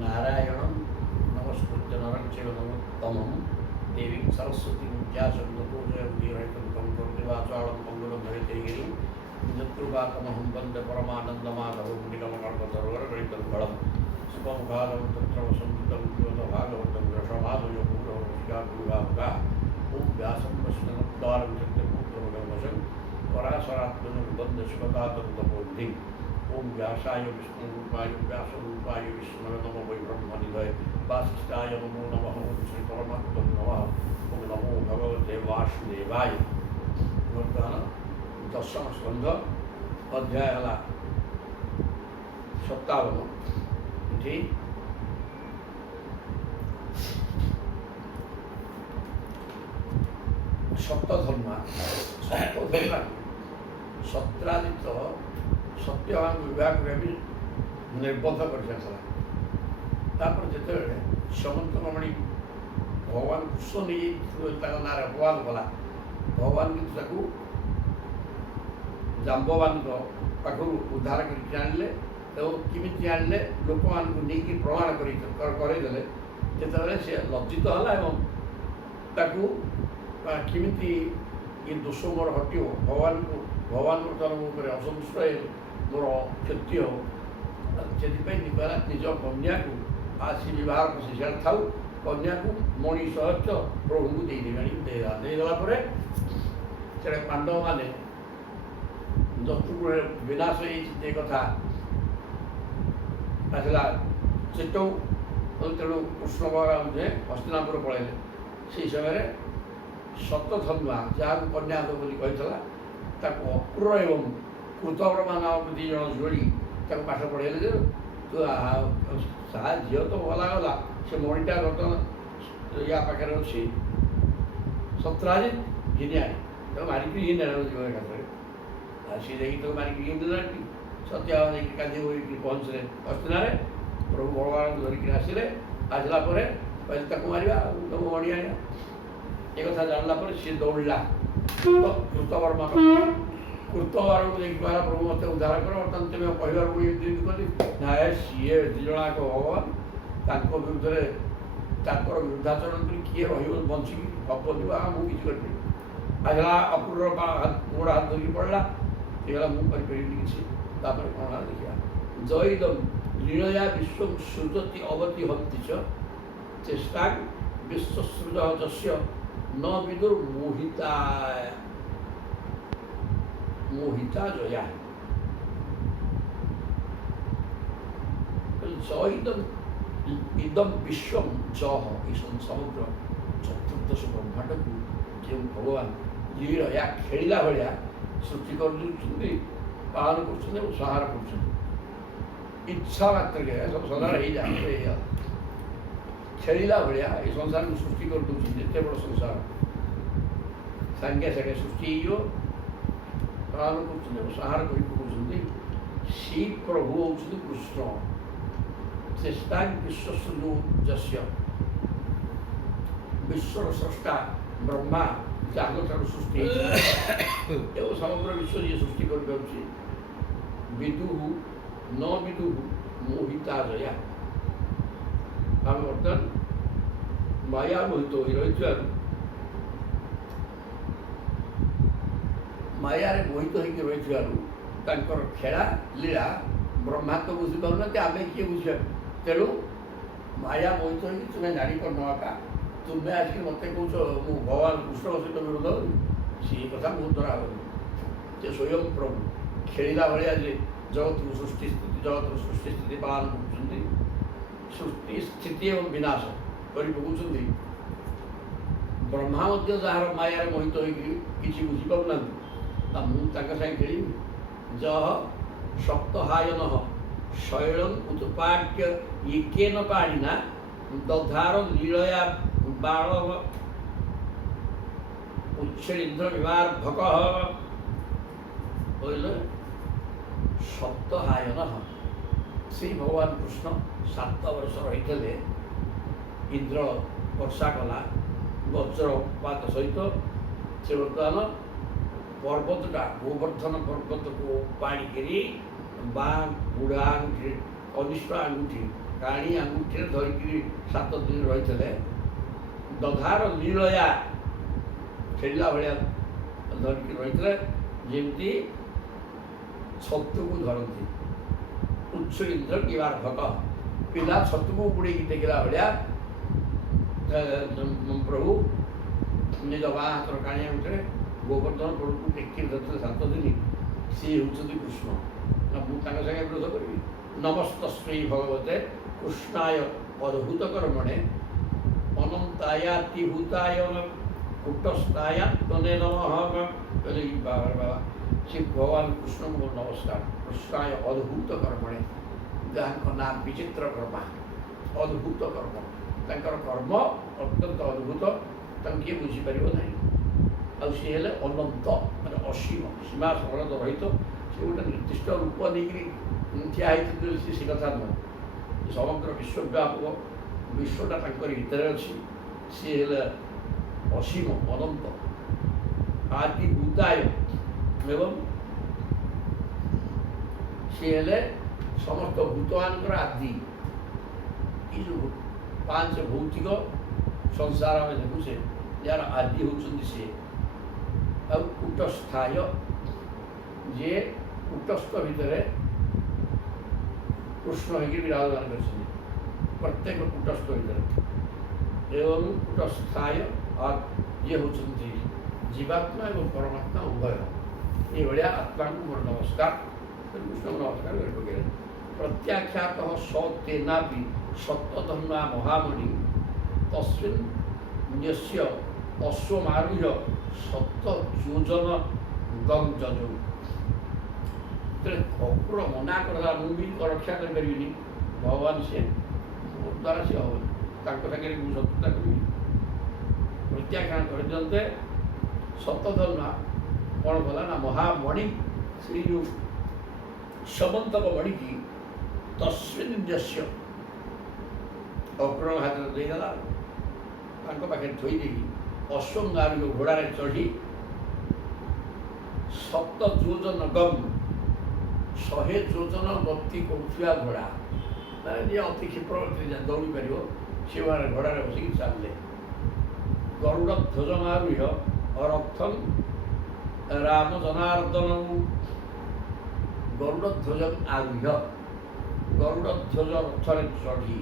नारायणं नमस्कृत्य नरं चैव नरोत्तमं देवीं सरस्वतीं व्यासं ततो जयमुदीरयितं तं वाचालं मङ्गलं हरितैगिरिं निजत्कृपाकमहं वन्दे परमानन्दमाधवं निगमकल्पतरुगरगणितं फलं सुखमुखादं तत्र वसन्तं भागवतं रसमाधुजपूरवशिकाकुरुगामुगा ॐ व्यासं वश्ननद्वारं चक्रपूत्रमगमवशं पराशरात्मनं वन्दे शिवदातं तपोनिधिम् ओम व्यासाय विष्णुरूपाय व्यासरूपाय विष्णवे नमो वै ब्रह्मनिधये वासिष्ठाय नमो नमः ओम श्री परमात्मने नमः ओम नमो भगवते वासुदेवाय। ବର୍ତ୍ତମାନ ଦଶମ ସ୍କନ୍ଧ ଅଧ୍ୟାୟ ହେଲା 57। ଏଠି ସପ୍ତଧର୍ମା ସତ୍ରାଜିତ ସତ୍ୟବାନ ବିଭାଗରେ ବି ନିର୍ବନ୍ଧ କରିସାରିଥିଲା। ତାପରେ ଯେତେବେଳେ ସମନ୍ତମଣି ଭଗବାନ କୃଷ୍ଣ ନେଇ ତାଙ୍କ ନାଁରେ ଅପବାଦ କଲା, ଭଗବାନ କିନ୍ତୁ ତାକୁ ଜାମ୍ବବାନଙ୍କ ପାଖରୁ ଉଦ୍ଧାର କରିକି ଆଣିଲେ ଏବଂ କେମିତି ଆଣିଲେ ଲୋକମାନଙ୍କୁ ନେଇକି ପ୍ରମାଣ କରେଇଦେଲେ। ଯେତେବେଳେ ସେ ଲଜ୍ଜିତ ହେଲା ଏବଂ ତାକୁ କେମିତି ଏ ଦୋଷ ମୋର ହଟିବ, ଭଗବାନଙ୍କ ତରଫ ଉପରେ ଅସନ୍ତୁଷ୍ଟ ମୋର କ୍ଷତି ହେବ, ସେଥିପାଇଁ କହିଲା ନିଜ କନ୍ୟାକୁ ଆସି ବିବାହ ଶିକ୍ଷା ଥାଉ, କନ୍ୟାକୁ ମଣି ସହଜ ପ୍ରଭୁଙ୍କୁ ଦେଇଦେଲା ପରେ ସେଟା ପାଣ୍ଡବମାନେ ଯତୁଗୃହରେ ବିନାଶ ହେଇଛି ଏ କଥା ଆସିଲା ଚେଟଉ। ତେଣୁ କୃଷ୍ଣ ଭଗବାନ ହସ୍ତିନାପୁର ପଳେଇଲେ। ସେହି ସମୟରେ ସପ୍ତଧନ୍ୱା ଯାହାକୁ କନ୍ୟା ବୋଲି କହିଥିଲା ତାକୁ ଅକ୍ରୁର ଏବଂ କୃତବର୍ମା ନାମକ ଦୁଇ ଜଣ ଯୋଡ଼ି ତାକୁ ପାଠ ପଢ଼େଇଲେ ଯେ ତୁ ସାହା ଝିଅ ତ ଗଲା ସେ ମଣିଟା ବର୍ତ୍ତମାନ ୟା ପାଖରେ ଅଛି, ସତ୍ରାଜିତ ଘିନି ଆଣି ତାକୁ ମାରିକି ଘିନି ଆଣ ଯିବ ଏକାଥରେ। ସିଏ ଯାଇକି ତାକୁ ମାରିକି ଘିନି ଦେଲାଟି ସତ୍ୟଭାମା ଯାଇକି କାନ୍ଦି ହୋଇକି ପହଞ୍ଚିଲେ ହସ୍ତିନାରେ। ପ୍ରଭୁ ଭଗବାନଙ୍କୁ ଧରିକି ଆସିଲା ପରେ କହିଲେ ତାକୁ ମାରିବା ତାକୁ ମଣି ଆଣିବା। ଏ କଥା ଜାଣିଲା ପରେ ସିଏ ଦୌଡ଼ିଲା କୃତବର୍ମାକୁ ଯାଇକି କହିଲା ପ୍ରଭୁ ମୋତେ ଉଦ୍ଧାର କର। ବର୍ତ୍ତମାନ ତୁମେ କହିବାକୁ ଏମିତି କଲି ନା ସିଏ ଦୁଇ ଜଣଯାକ ଭଗବାନ, ତାଙ୍କ ବିରୁଦ୍ଧରେ ତାଙ୍କର ବିରୁଦ୍ଧାଚରଣ କରି କିଏ ରହିବ ବଞ୍ଚିକି ହବଯିବ, ମୁଁ କିଛି କରିପାରିବି। ଆସିଲା ଅକ୍ରୁର ଗୋଡ଼ ହାତ ଧରିକି ପଡ଼ିଲା, ସେ କହିଲା ମୁଁ କରିପାରିବିନି କିଛି। ତାପରେ କ'ଣ ହେଲା ଦେଖିବା। ଜୟିଦମ୍ ଲୀଳୟା ବିଶ୍ୱ ସୃଜତି ଅବତି ହନ୍ତି ଚ ଚେଷ୍ଟା ବିଶ୍ୱସୃଜ ଯସ୍ୟ न विदुर मोहिता जया। इदम विश्व जह समग्र चतुर्दश ब्रह्मांड को जो भगवान लीला खेला भाया सृष्टि कर पालन कर संहार कर इच्छा मात्र के सब संहार हो जाए। खेला भाया ये संसार को सृष्टि कर दूसरी जिते बड़ संसार सागे सागे सृष्टि पालन कर संहार कर सी प्रभु हूँ कृष्ण। चेष्टा विश्वसृजु जस्य विश्वर स्रष्टा ब्रह्मा जहाँ सृष्टि एवं समग्र विश्व जी सृष्टि कर विदु न विदु मोहिता जया। आम बर्तमान माया मोहित हो रही मायारे मोहित होकर रही खेला लीला ब्रह्मा तो बुझीपार आम किए बुझा। तेणु माया मोहित हो तुम्हें जापर नका तुम्हें आसिक मत कौच मु भगवान कृष्ण सहित विरोध सी कथा बहुत धरा से स्वयं प्रभु खेला भाया जगत सृष्टि स्थिति पालन कर सृष्टि स्थिति एवं विनाश कर पकाउछन्ति। ब्रह्मा जार मायार मोहित होगी बुझीपार ना मुझे खेली जह सप्तहायन शैलम उत्पाट्य एकेन पाणिना दधार लीलया बाण उच्छेदिन्द्र विवार्भक सप्तहायन श्री भगवान कृष्ण 7 वर्ष रही इंद्र वर्षा कला वज्रपात सहित से बर्तमान पर्वतटा गोवर्धन पर्वत को पाणिकी बाँ बुढ़ा କନିଷ୍ଠ ଆଙ୍ଗୁଠି କାଣି ଆଙ୍ଗୁଠିରେ ଧରିକିରି 7 ଦିନ ରହିଥିଲେ। ଦଧାର ଲୀଳୟା ଖେଳିଲା ଭଳିଆ ଧରିକି ରହିଥିଲେ, ଯେମିତି ଛତୁକୁ ଧରନ୍ତି। ଉଚ୍ଛ ଇନ୍ଦ୍ର କିବାର ଭକ, ପିଲା ଛତୁକୁ ବୁଡ଼େଇକି ଟେକିଲା ଭଳିଆ ପ୍ରଭୁ ନିଜ ବାଁ ହାତର କାଣି ଆଙ୍ଗୁଠିରେ ଗୋବର୍ଦ୍ଧନ ପ୍ରଭୁକୁ ଟେକି ଧରିଥିଲେ 7 ଦିନ। ସିଏ ହେଉଛନ୍ତି କୃଷ୍ଣ। ମୁଁ ତାଙ୍କ ସାଙ୍ଗେ ବିରୋଧ କରିବି? ନମସ୍ତସ୍ମୈ ଭଗବତେ କୃଷ୍ଣାୟ ଅଦ୍ଭୁତ କର୍ମଣେ ଅନନ୍ତାୟାତିଭୂତାୟ କୂଟସ୍ଥାୟା ତନେ ନମଃ। ବାବା ସେ ଭଗବାନ କୃଷ୍ଣଙ୍କୁ ମୋର ନମସ୍କାର। କୃଷ୍ଣାୟ ଅଦ୍ଭୁତ କର୍ମଣେ, ଯାହାଙ୍କ ନାଁ ବିଚିତ୍ର କର୍ମା, ଅଦ୍ଭୁତ କର୍ମ। ତାଙ୍କର କର୍ମ ଅତ୍ୟନ୍ତ ଅଦ୍ଭୁତ, ତାଙ୍କୁ କିଏ ବୁଝିପାରିବ ନାହିଁ। ଆଉ ସିଏ ହେଲେ ଅନନ୍ତ, ମାନେ ଅସୀମ, ସୀମା ସରଳତ ରହିତ। ସେ ଗୋଟେ ନିର୍ଦ୍ଦିଷ୍ଟ ରୂପ ନେଇକରି ଠିଆ ହେଇଛନ୍ତି, ସେ କଥା ନୁହଁ। ସମଗ୍ର ବିଶ୍ୱବ୍ୟାପକ ବିଶ୍ୱଟା ତାଙ୍କରି ଭିତରେ ଅଛି। ସିଏ ହେଲେ ଅସୀମ, ଅନନ୍ତ, ଆଦି ଭୂତାୟ, ଏବଂ ସିଏ ହେଲେ ସମସ୍ତ ଭୂତମାନଙ୍କର ଆଦି। ଏଇ ଯେଉଁ 5 ଭୌତିକ ସଂସାର ଆମେ ଦେଖୁଛେ, ଯାହାର ଆଦି ହେଉଛନ୍ତି ସିଏ। ଆଉ କୂଟସ୍ଥାୟ, ଯିଏ କୂଟସ୍ଥ ଭିତରେ କୃଷ୍ଣ ହେଇକି ବିରାଜମାନ କରିଛନ୍ତି, ପ୍ରତ୍ୟେକ କୂଟସ୍ଥ ଭିତରେ। ଏବଂ କୂଟସ୍ଥାୟ ଯିଏ ହେଉଛନ୍ତି ଜୀବାତ୍ମା ଏବଂ ପରମାତ୍ମା ଉଭୟ। ଏଇଭଳିଆ ଆତ୍ମାଙ୍କୁ ମୋର ନମସ୍କାର, କୃଷ୍ଣଙ୍କୁ ନମସ୍କାର କରି ପକେଇଲେ। ପ୍ରତ୍ୟାଖ୍ୟାତ ସ ତେନାପି ସପ୍ତଧନ୍ୱା ମହାମଣି ତସ୍ମିନ୍ ନ୍ୟସ୍ୟ ଅଶ୍ୱମାରୁହ୍ୟ 7 ଯୋଜନ ଗଂ ଯଜୌ। ଯେତେବେଳେ ଅକ୍ରୁର ମନା କରିଦେଲା, ମୁଁ ବି ରକ୍ଷା କରିପାରିବିନି, ଭଗବାନ ସିଏ, ମୋ ଦ୍ୱାରା ସିଏ ହେବନି, ତାଙ୍କ ସାଙ୍ଗରେ ମୁଁ ଶତ୍ରୁତା କରିବି। ପ୍ରତ୍ୟାଖ୍ୟାନ କରିଦିଅନ୍ତେ। 7 ଧନ୍ୱା କ'ଣ କଲା ନା, ମହାମଣି, ସେଇ ଯେଉଁ ସମନ୍ତକ ମଣିକି ତସ୍ମିନ୍ ନ୍ୟସ୍ୟ ଅକ୍ରୁର ହାତରେ ଦେଇଦେଲା, ତାଙ୍କ ପାଖରେ ଥୋଇ ଦେଇକି ଅଶ୍ୱଙ୍ଗାରୁହ୍ୟ ଘୋଡ଼ାରେ ଚଢ଼ି 7 ଯୋଜନ ଗମ୍, 100 ଯୋଜନ ଗତି କରୁଥିବା ଘୋଡ଼ା, ମାନେ ଯିଏ ଅତି କ୍ଷିପ୍ର ଦୌଡ଼ି ପାରିବ, ସେ ଘୋଡ଼ାରେ ବସିକି ଚାଲିଲେ। ଗରୁଡ଼ ଧ୍ୱଜମାରୁହ୍ୟ ରଥଂ ରାମ ଜନାର୍ଦ୍ଦନଂ। ଗରୁଡ଼ ଧ୍ୱଜ ଆରୁହ୍ୟ, ଗରୁଡ଼ ଧ୍ୱଜ ରଥରେ ଚଢ଼ି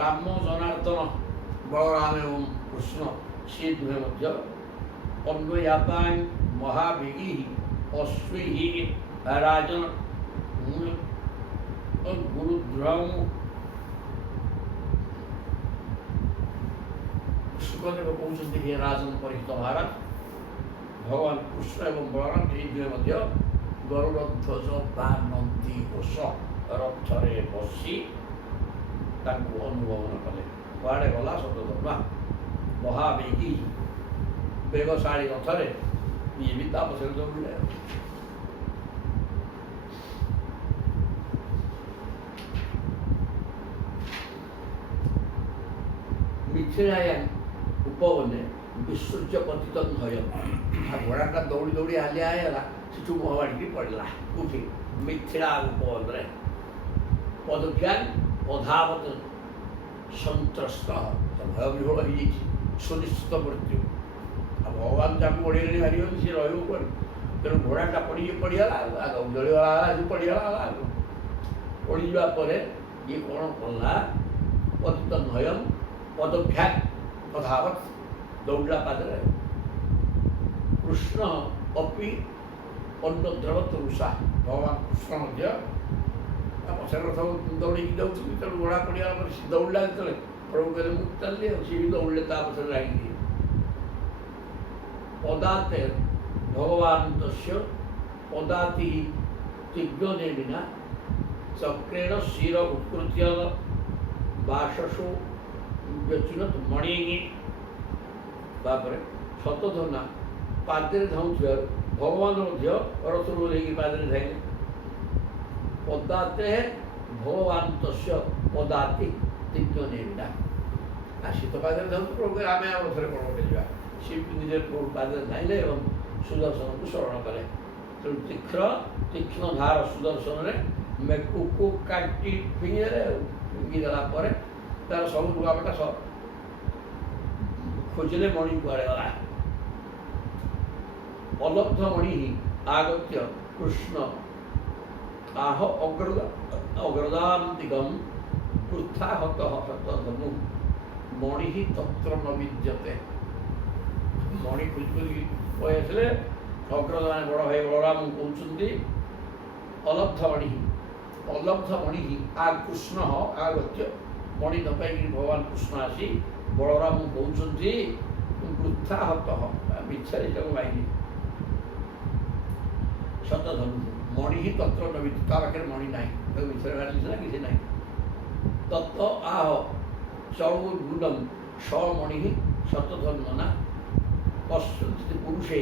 ରାମ ଜନାର୍ଦ୍ଦନ, ବଳରାମ ଏବଂ କୃଷ୍ଣ, ସେ ଦୁହେଁ ମଧ୍ୟ ଅନ୍ୱୟାତାଂ ମହାବେଗୀ ଅଶ୍ୱୈଃ ରାଜନ ଗୁରୁଦ୍ରଂ। ସୁଖଦେବ କହୁଛନ୍ତି, ହେ ରାଜନ ପରିହିତ ମହାରାଜ, ଭଗବାନ କୃଷ୍ଣ ଏବଂ ବଳରାମ ଏହି ଦୁହେଁ ମଧ୍ୟ ଗରୁଡ଼ ଧ୍ୱଜ ବା ନନ୍ଦୀ ଘୋଷ ରଥରେ ବସି ତାଙ୍କୁ ଅନୁଗମନ କଲେ। କୁଆଡ଼େ ଗଲା 7 ଧନ୍ୱା ମହାବେଗୀ, ବେଗଶାଳୀ ରଥରେ, ଇଏ ବି ତା ପଛରେ ଦୌଡ଼ିଲେ। ମିଥିଳାୟାଂ ଉପବନେ ବିସୃଜ୍ୟ ପତିତ ହୟ। ଘୋଡ଼ାଟା ଦୌଡ଼ି ଦୌଡ଼ି ହାଲିଆ ହେଇଗଲା, ସେଠୁ ମୁହଁ ବାଡ଼ିକି ପଡ଼ିଲା ଉଠି ମିଥିଳା ଉପବନରେ। ପଦଭ୍ୟାଂ ଅଧାବତ ସନ୍ତ୍ରସ୍ତ, ଭୟ ବିହୋଳ ହେଇଯାଇଛି, ସୁନିଶ୍ଚିତ ମୃତ୍ୟୁ। ଆଉ ଭଗବାନ ତାକୁ ଓଢ଼େଇଲେଣି, ହାରିବନି, ସିଏ ରହିବ କୁଆଡ଼େ? ତେଣୁ ଘୋଡ଼ାଟା ପଡ଼ିଗଲା, ଜଳିଗଲା, ପଡ଼ିଗଲା। ପଡ଼ିଯିବା ପରେ ଇଏ କ'ଣ କଲା, ପତିତ ନୟନ ପଦଭ୍ୟାଂ ଅଧାବତ, ଦୌଡ଼ିଲା ପାଦରେ। କୃଷ୍ଣ ଅପି ଅନ୍ନଦ୍ରବତ ରୁଷା, ଭଗବାନ କୃଷ୍ଣ ମଧ୍ୟ ପଛରେ ରଥ ଦୌଡ଼ିକି ଯାଉଛନ୍ତି। ତେଣୁ ଘୋଡ଼ା ପଡ଼ିଗଲା ପରେ ସେ ଦୌଡ଼ିଲା, ଯେତେବେଳେ ପ୍ରଭୁ କହିଲେ ମୁଁ ଚାଲିଲି, ଆଉ ସିଏ ବି ଦୌଡ଼ିଲେ ତା ପଛରେ ଲାଗିକି। ପଦାତେ ଭଗବାନ ତସ୍ୟ ପଦାତି ତୀବ୍ୟନେ ବିନା ଚକ୍ରେଣ ଶିର ଉତ୍କୃତ୍ୟ ବାସସୁ ବ୍ୟଚୁନତ ମଣିଙ୍ଗି। ତାପରେ 7 ଧନ୍ୱା ପାଦରେ ଧାଉଁଥିବାରୁ ଭଗବାନ ମଧ୍ୟ ରଥରୁ ଓହ୍ଲେଇକି ପାଦରେ ଧାଇଁଲେ। ପଦାତେ ଭଗବାନ ତସ୍ୟ ପଦାତି ତୀବ୍ୟନେ ବିନା। ଆସି ତ ପାଦରେ ଧାଉଁଛୁ, ପ୍ରଭୁ ଆମେ ଆଉ ରଥରେ କ'ଣ କରିବା? ସେ ନିଜେ ପ୍ରଭୁ ପାଦରେ ଧାଇଁଲେ ଏବଂ ସୁଦର୍ଶନକୁ ଶରଣ କଲେ। ତେଣୁ ତୀକ୍ଷ୍ଣ ଧାର ସୁଦର୍ଶନରେ ମେକୁକୁ କାଟି ଫିଙ୍ଗିଦେଲେ, ଫିଙ୍ଗିଦେଲା ପରେ ତାର ସବୁ ଲୁଗାପଟା ସବ ଖୋଜିଲେ ମଣି କୁଆଡ଼େ ଗଲା। অলব্ধ মণি আগত্য কৃষ্ণ আহ অগ্রদান্তিকম পৃথাহত শতধনু মণি তত্র ন বিদ্যতে। মণি খুঁজি খুঁজি পড়ে আসলে অগ্রদ মানে বড় ভাই বলরাম কৌଛନ୍ତି অলব্ধ মণি কৃষ্ণ আগত্য মণি ନ ପାଇକି ଭଗବାନ କୃଷ୍ଣ ଆସି ବଳରାମ କହୁଛନ୍ତି ପୃଥାହତ ମିଛରେ ତାକୁ ମାଇଲି ଶତଧନୁ ମଣି ହିଁ ତତ୍ର ନବୀ, ତା ପାଖରେ ମଣି ନାହିଁ, ତାକୁ ମିଛରେ ମାରିଲି ନା କିଛି ନାହିଁ। ତତ୍ତ ଆହ ଚଉର୍ଗୁଣ୍ଡମ ସମଣି ହିଁ ଶତଧନ୍ୱନା ପଶ୍ୟନ୍ତି ପୁରୁଷେ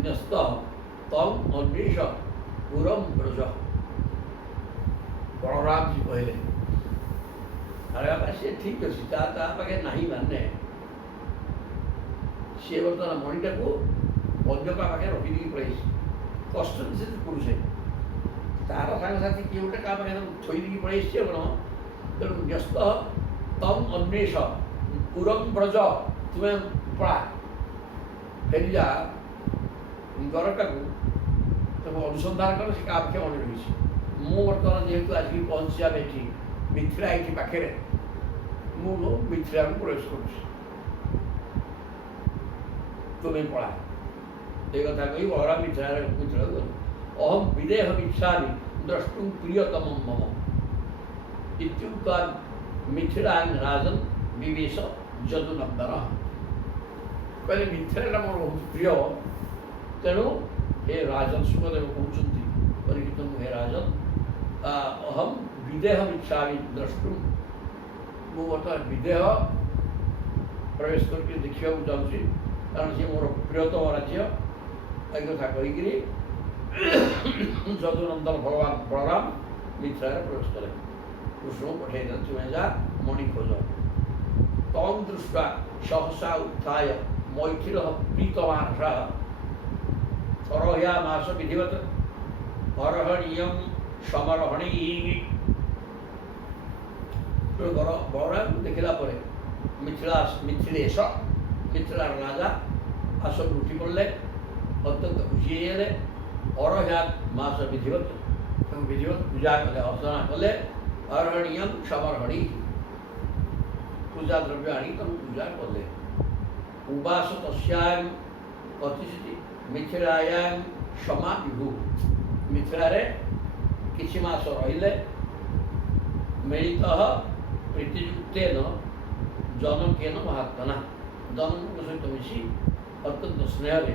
ନ୍ୟସ୍ତ ତମ୍ ଅନ୍ୱେଷ ପୁରମ୍ ବ୍ରଜ। ବଳରାମଜୀ କହିଲେ ଆରେ ବାବା ସିଏ ଠିକ୍ ଅଛି, ତା ପାଖେ ନାହିଁ ମାନେ ସିଏ ବର୍ତ୍ତମାନ ମଣିଟାକୁ ଅନ୍ୟ କାହା ପାଖେ ରଖିଦେଇକି ପଳେଇଛି। ପଶ୍ୟନ୍ତି ସେ ପୁରୁଷେ, ତାର ସାଙ୍ଗସାଥି କିଏ ଗୋଟେ କାହା ପାଖରେ ଥୋଇ ଦେଇକି ପଳେଇ ଆସିଛି କ'ଣ। ତେଣୁ ନ୍ୟସ୍ତ ତମ୍ ଅନ୍ୱେଷ ପୁରମ୍ ବ୍ରଜ, ତୁମେ ପଳା ଫେରିଯା ଘରଟାକୁ, ତାକୁ ଅନୁସନ୍ଧାନ କର ସେ କାହା ପାଖେ ମନେ ରହିଛି। ମୁଁ ବର୍ତ୍ତମାନ ଯେହେତୁ ଆସିକି ପହଞ୍ଚିବା ଏଠି ମିଥିଳା ଏଇଠି ପାଖରେ, ମୁଁ ମିଥିଳାକୁ ପ୍ରବେଶ କରୁଛି, ତୁମେ ପଳା। ଏ କଥା କହି ବଳରାମ ମିଥିଳାକୁ ଗଲେ। ଅହମ୍ ବିଦେହ ଇଚ୍ଛାମି ଦ୍ରଷ୍ଟୁଂ ପ୍ରିୟତମଂ ମମ ଇତ୍ୟୁକ୍ତ୍ୱା ମିଥିଳାଂ ରାଜନ୍ ବିବେଶ ଯଦୁନନ୍ଦନ। କହିଲେ ମିଥିଳାଟା ମୋର ବହୁତ ପ୍ରିୟ, ତେଣୁ ହେ ରାଜନ୍, ସୁଖଦେବ କହୁଛନ୍ତି ପରିଚିତଙ୍କୁ, ହେ ରାଜନ୍ ଅହମ୍ ବିଦେହ ଇଚ୍ଛାମି ଦ୍ରଷ୍ଟୁଂ, ମୁଁ ବର୍ତ୍ତମାନ ବିଦେହ ପ୍ରବେଶ କରିକି ଦେଖିବାକୁ ଯାଉଛି, କାରଣ ସିଏ ମୋର ପ୍ରିୟତମ ରାଜ୍ୟ। এই কথা কইকি যদুনন্দন ভগবান বলরাম মিথিলারে প্রবেশ কলে। কৃষ্ণ পঠাই দেন, তুমি যা মণি খোঁজ। তং দৃষ্টা সহসা উত্থায় মৈথিল প্রীতমানস সরহ্যা মাস বিধিবত হরহণীয়ম সমরহণী। বলরাম দেখিলা পরে মিথিলার রাজা আসন উঠি পড়লে, অত্যন্ত খুশি ହେଇଗଲେ। অরহ্যাত মাস বিধিবত, ତାଙ୍କୁ ବିଧିବତ ପୂଜା କଲେ, ଅର୍ଚ୍ଚନା କଲେ। ଅରହଣୀୟମ୍ ସମରହଣୀ, ପୂଜା ଦ୍ରବ୍ୟ ଆଣି ତାଙ୍କୁ ପୂଜା କଲେ। ଉବାସ ତସ୍ୟାଂ ପ୍ରତିଷ୍ଠିତି ମିଥିଳାୟାଂ ସମା ବିଭୁ, ମିଥିଳାରେ କିଛି ମାସ ରହିଲେ। ମିଳିତ ପ୍ରୀତିଯୁକ୍ତେନ ଜନକେନ ମହାତ୍ମନା, ଜନକଙ୍କ ସହିତ ମିଶି ଅତ୍ୟନ୍ତ ସ୍ନେହରେ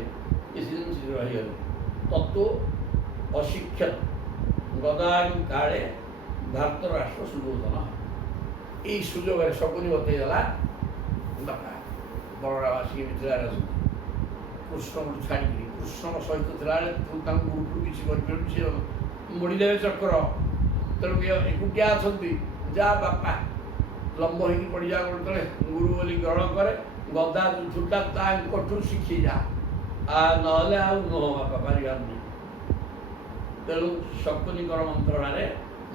କିଛି ଦିନ ସେଠି ରହିଗଲେ। ତତ୍ତ୍ୱ ଅଶିକ୍ଷତ ଗଦାଂ କାଳେ ଧାର୍ତ୍ତରାଷ୍ଟ୍ର ସୁଯୋଧନ। এই ସୁଯୋଗରେ ଶକୁନି ବତେଇଦେଲା, ବାପା ବଳରାମ ଆସିକି ମିଥିଳାରେ ଅଛନ୍ତି, କୃଷ୍ଣଙ୍କୁ ଛାଡ଼ିକିରି କୃଷ୍ଣଙ୍କ ସହିତ ଥିଲାବେଳେ ତୁ ତାଙ୍କୁ ଗୁରୁକୁ କିଛି କରିପାରିବୁ, ସେ ମୋଡ଼ିଦେବେ ଚକ୍ର, ତେଣୁ ଏକୁଟିଆ ଅଛନ୍ତି, ଯା ବାପା ଲମ୍ବ ହେଇକି ପଡ଼ିଯା ଗୋଟେ ତଳେ, ଗୁରୁ ବୋଲି ଗ୍ରହଣ କରେ, ଗଦା ଯୁଦ୍ଧଟା ତାଙ୍କଠୁ ଶିଖି ଯା, ନହେଲେ ଆଉ ନୁହଁ ବାପା ପାରିବାରନି। ତେଣୁ ଶକୁନିଙ୍କର ମନ୍ତ୍ରଣାରେ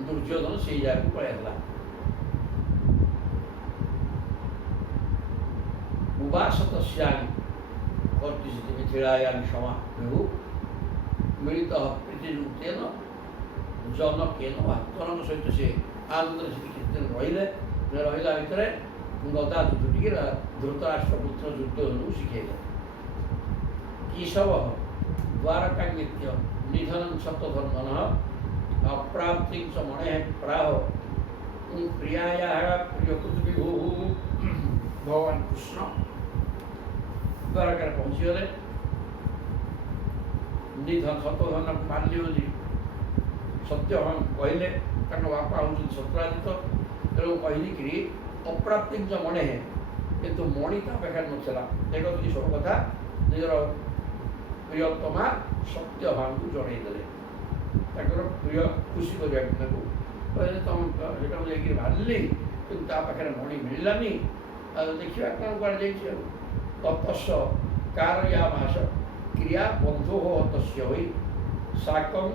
ଦୁର୍ଯ୍ୟୋଧନ ସେଇ ଜାଗାକୁ ପଳେଇ ଆସିଲା। ଉବାସ ତସ୍ୟାଂ ପ୍ରତିଷ୍ଠିତି ମିଥିଳାୟାଂ ସମା ବିଭୁ ମିଳିତ ପ୍ରୀତିଯୁକ୍ତେନ ଜନକେନ ଜନଙ୍କ ସହିତ ସେ ଆନନ୍ଦରେ ସେଠି କିଛି ଦିନ ରହିଲେ। ରହିଲା ଭିତରେ ଗଦା ଯୁଦ୍ଧ ଟିକେ ଧୃତରାଷ୍ଟ୍ର ପୁତ୍ର ଦୁର୍ଯ୍ୟୋଧନକୁ ଶିଖେଇଲେ। କେଶବ ଦ୍ୱାରକା ନିତ୍ୟ ନିଧନଂ ଶତଧନ୍ୱନ ଅପ୍ରାପ୍ତିଂ চ ମଣେ ପ୍ରାହ ପ୍ରିୟାୟାଃ ପ୍ରିୟକୃତ ବିଭୁ। ଭଗବାନ କୃଷ୍ଣ ଦ୍ୱାରକାରେ ପହଞ୍ଚିଗଲେ। ନିଧନ ଶତଧନକୁ ମାରିଲି ବୋଲି ସତ୍ୟଭାନ କହିଲେ, ତାଙ୍କ ବାପା ହେଉଛନ୍ତି ସତ୍ରାଜିତ। ତେଣୁ କହିଲିକିରି ଅପ୍ରାପ୍ତିଂ च ମଣେ, କିନ୍ତୁ ମଣି ତା ପାଖରେ ନଥିଲା। ଦେଖନ୍ତି ସବୁ କଥା ନିଜର ପ୍ରିୟତମା ସତ୍ୟଭାନକୁ ଜଣେଇଦେଲେ, ତାଙ୍କର ପ୍ରିୟ ଖୁସି କରିବାକୁ। ତାକୁ କହିଲେ ତମ ସେଟାକୁ ଯାଇକିରି ମାରିଲି, କିନ୍ତୁ ତା ପାଖରେ ମଣି ମିଳିଲାନି, ଆଉ ଦେଖିବା କ'ଣ କୁଆଡ଼େ ଯାଇଛି। ଆଉ ତତସ୍ସ କାରୟାମାସ କ୍ରିୟା ବନ୍ଧୁ ତସ୍ୟ ହୋଇ ସାକଂ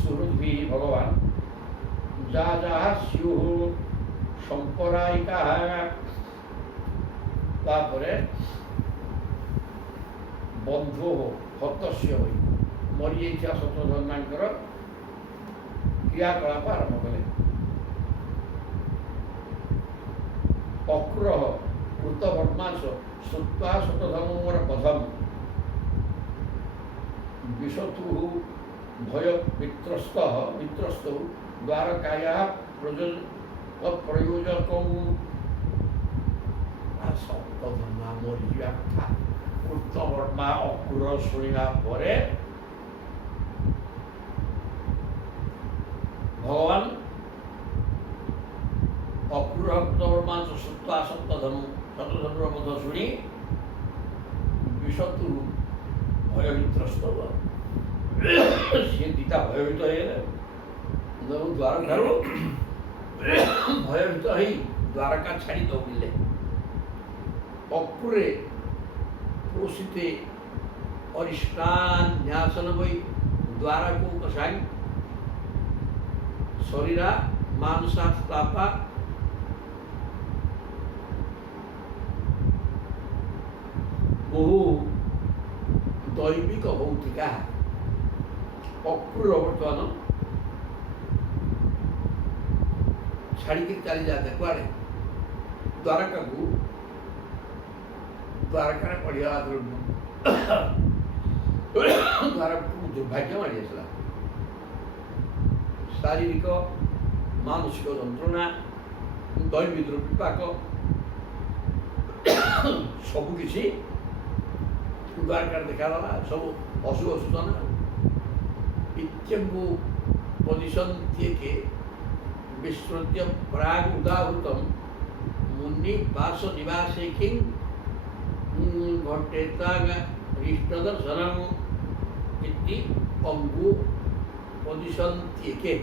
ସୁହୃଦ୍ଭି ଭଗବାନ ଯାହା ଯାହା ସ୍ୟୁଃ ସମ୍ପରାୟିକାଃ ତାପରେ ବନ୍ଧୁ ହତସ୍ୟ ହୋଇ ମରିଯାଇଥିବା ଶତ୍ରୁଧର୍ମାଙ୍କର କ୍ରିୟାକଳାପ ଆରମ୍ଭ କଲେ। ଅକ୍ରୁରଃ କୃତବର୍ମାଂଶ ଶ୍ରୁତ୍ୱା ଶତ୍ରୁଧର୍ମର ବଧମ୍ ବିଶତୁଃ ଭୟ ବିତ୍ରସ୍ତଃ ଦ୍ୱାରକାୟାଃ ପ୍ରୟୋଜକଂ ଶତ୍ରୁଧର୍ମା ମରିଯିବା କଥା କୃତବର୍ମା ଅକ୍ରୁର ଶୁଣିବା ପରେ ଭଗବାନ ଅକ୍ରୁର କୃତବର୍ମାଂଶ ଶ୍ରୁତ୍ୱା ଶତ୍ରୁଧର୍ମର ବଧ ଶୁଣି ବିଶତୁ ଭୟବିତ୍ରସ୍ତ ସିଏ ଦିଟା ଭୟଭୀତ ହେଇଗଲେ। ଦ୍ୱାରକାରୁ ଭୟଭୀତ ହେଇ ଦ୍ୱାରକା ଛାଡ଼ି ଦୌଡ଼ିଲେ। ଅକ୍ରୁରେ ପ୍ରୋଷିତେ ଅରିଷ୍ଟାନ୍ ନ୍ୟାସନ ବହି ଦ୍ୱାରକୁ କଷାଇ ଶରୀରା ମାଂସାସ୍ତାପା ବହୁ ଦୈବିକ ଭୌତିକା। ଅକ୍ରୁର ବର୍ତ୍ତମାନ ଛାଡ଼ିକି ଚାଲି ଯାଆନ୍ତେ କୁଆଡ଼େ ଦ୍ୱାରକାକୁ। ଦ୍ୱାରକାରେ ପଡ଼ିବା ଦ୍ୱାରକୁ ଦୁର୍ଭାଗ୍ୟ ମାଡ଼ି ଆସିଲା। ଶାରୀରିକ ମାନସିକ ଯନ୍ତ୍ରଣା ଦୈବିକ ବିପାକ ସବୁକିଛି ଦ୍ୱାରକାରେ ଦେଖାଗଲା। ସବୁ ଅଶୁଭ ସୂଚନା। ଇତ୍ୟଙ୍ଗୁ ପଦିଶନ୍ତ୍ୟେକେ ବିସ୍ମୃତ୍ୟ ପ୍ରାଗ୍ ଉଦାହୃତಂ ମୁନି ବାସ ନିବାସେ କିଂ ଘଟେତାରିଷ୍ଟଦର୍ଶନମ୍ ଇତି ଅଙ୍ଗୁ ପଦିଶନ୍ତ୍ୟେକେ।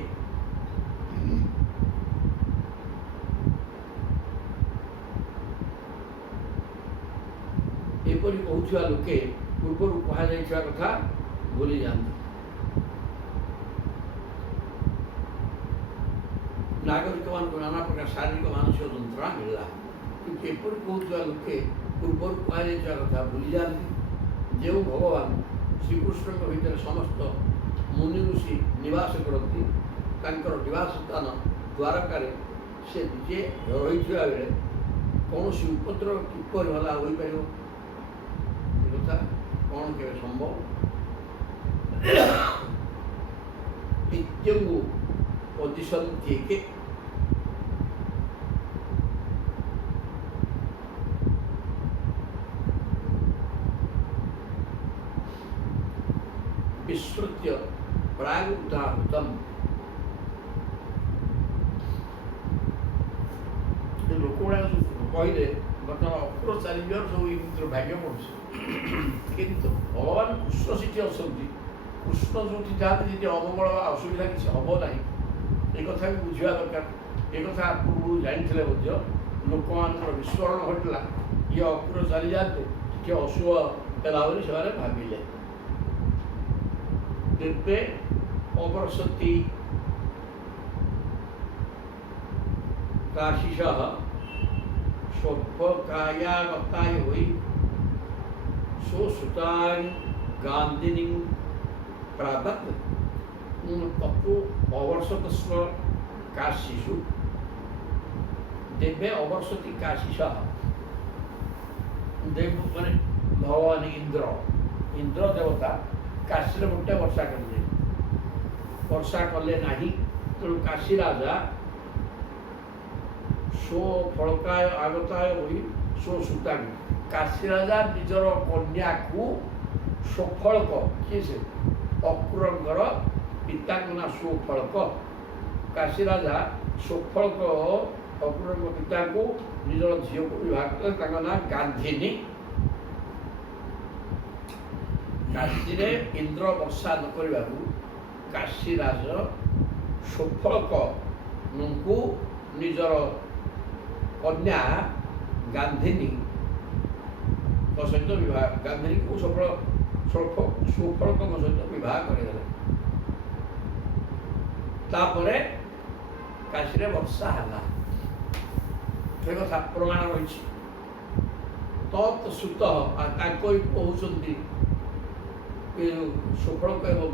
ଏପରି କହୁଥିବା ଲୋକେ ପୂର୍ବରୁ କୁହାଯାଇଥିବା କଥା ଭୁଲି ଯାଆନ୍ତି। ନାଗରିକମାନଙ୍କୁ ନାନା ପ୍ରକାର ଶାରୀରିକ ମାନସିକ ଯନ୍ତ୍ରଣା ମିଳିଲା, କିନ୍ତୁ ଏପରି କହୁଥିବା ଲୋକେ ପୂର୍ବରୁ କୁହାଯାଇଥିବା କଥା ଭୁଲି ଯାଆନ୍ତି। ଯେଉଁ ଭଗବାନ ଶ୍ରୀକୃଷ୍ଣଙ୍କ ଭିତରେ ସମସ୍ତ ମୁନି ଋଷି ନିବାସ କରନ୍ତି, ତାଙ୍କର ନିବାସ ସ୍ଥାନ ଦ୍ୱାରକାରେ ସେ ନିଜେ ରହିଥିବା ବେଳେ କୌଣସି ଉପଦ୍ରବ କିପରି ଭଲା ହୋଇପାରିବ? ଏ କଥା କ'ଣ କେବେ ସମ୍ଭବ? ଇତ୍ୟଙ୍ଗୁ ପଦିଶନ୍ତ୍ୟେକେ ବିସ୍ମୃତ୍ୟ ପ୍ରାଗ୍ ଉଦାହୃତମ୍। ଲୋକଗୁଡ଼ାକ କହିଲେ ବର୍ତ୍ତମାନ ଅକ୍ରୁର ଚାଲିଯିବାର ସବୁ ଏମିତି ଭାଗ୍ୟ ପଡ଼ୁଛି, କିନ୍ତୁ ଭଗବାନ କୃଷ୍ଣ ସେଠି ଅଛନ୍ତି। କୃଷ୍ଣ ଯେଉଁଠି ଯାଆନ୍ତି ସେଠି ଅମଙ୍ଗଳ ବା ଅସୁବିଧା କିଛି ହେବ ନାହିଁ, ଏ କଥା ବି ବୁଝିବା ଦରକାର। ଏ କଥା ପୂର୍ବରୁ ଜାଣିଥିଲେ ମଧ୍ୟ ଲୋକମାନଙ୍କର ବିସ୍ମରଣ ଘଟିଲା। ଇଏ ଅକ୍ରୁର ଚାଲିଯାଆନ୍ତେ ଟିକେ ଅଶୁଭ ହେଲା ବୋଲି ସେମାନେ ଭାବିଲେ। ତେବେ ଅବର୍ଷତି କାଶିଷଃ ସ୍ୱର୍ପକାୟାଗତାୟ ହୋଇ ସୁସୁତାନ୍ ଗାନ୍ଧିନୀଂ ପ୍ରାଦତ୍ ତପୁ ଅବର୍ଷତସ୍ମ କାଶୀଷୁ। ଦେବେ ଅବର୍ଷତି କାଶିଷଃ। ଦେବ ମାନେ ଭଗବାନ ଇନ୍ଦ୍ର ଦେବତା କାଶୀରେ ଗୋଟେ ବର୍ଷା କରିଲେ, ବର୍ଷା କଲେ ନାହିଁ। ତେଣୁ କାଶୀ ରାଜା ସ୍ୱଫଳକାୟ ଆଗତାୟ ହୋଇ ସ୍ୱସୁତାକୁ, କାଶୀ ରାଜା ନିଜର କନ୍ୟାକୁ ସ୍ୱଫଳକ, କିଏ ସେ? ଅକ୍ରୁରଙ୍କର ପିତାଙ୍କ ନାଁ ସ୍ୱଫଳକ। କାଶୀ ରାଜା ସ୍ୱଫଳକ ଅକ୍ରୁରଙ୍କ ପିତାଙ୍କୁ ନିଜର ଝିଅକୁ ବିବାହ କଲେ, ତାଙ୍କ ନାଁ ଗାନ୍ଧିନୀ। କାଶୀରେ ଇନ୍ଦ୍ର ବର୍ଷା ନ କରିବାରୁ କାଶୀରାଜ ସ୍ୱଫଳକଙ୍କୁ ନିଜର କନ୍ୟା ଗାନ୍ଧିନୀଙ୍କ ସହିତ ବିବାହ, ଗାନ୍ଧିନୀକୁ ସ୍ୱଫଳକଙ୍କ ସହିତ ବିବାହ କରିଦେଲେ। ତାପରେ ଆକାଶରେ ବର୍ଷା ହେଲା। ସେ କଥା ପ୍ରମାଣ ରହିଛି। ତତ୍ ସୁତ ତାଙ୍କ ପୁଅ ହେଉଛନ୍ତି ସୁଫଳକ ଏବଂ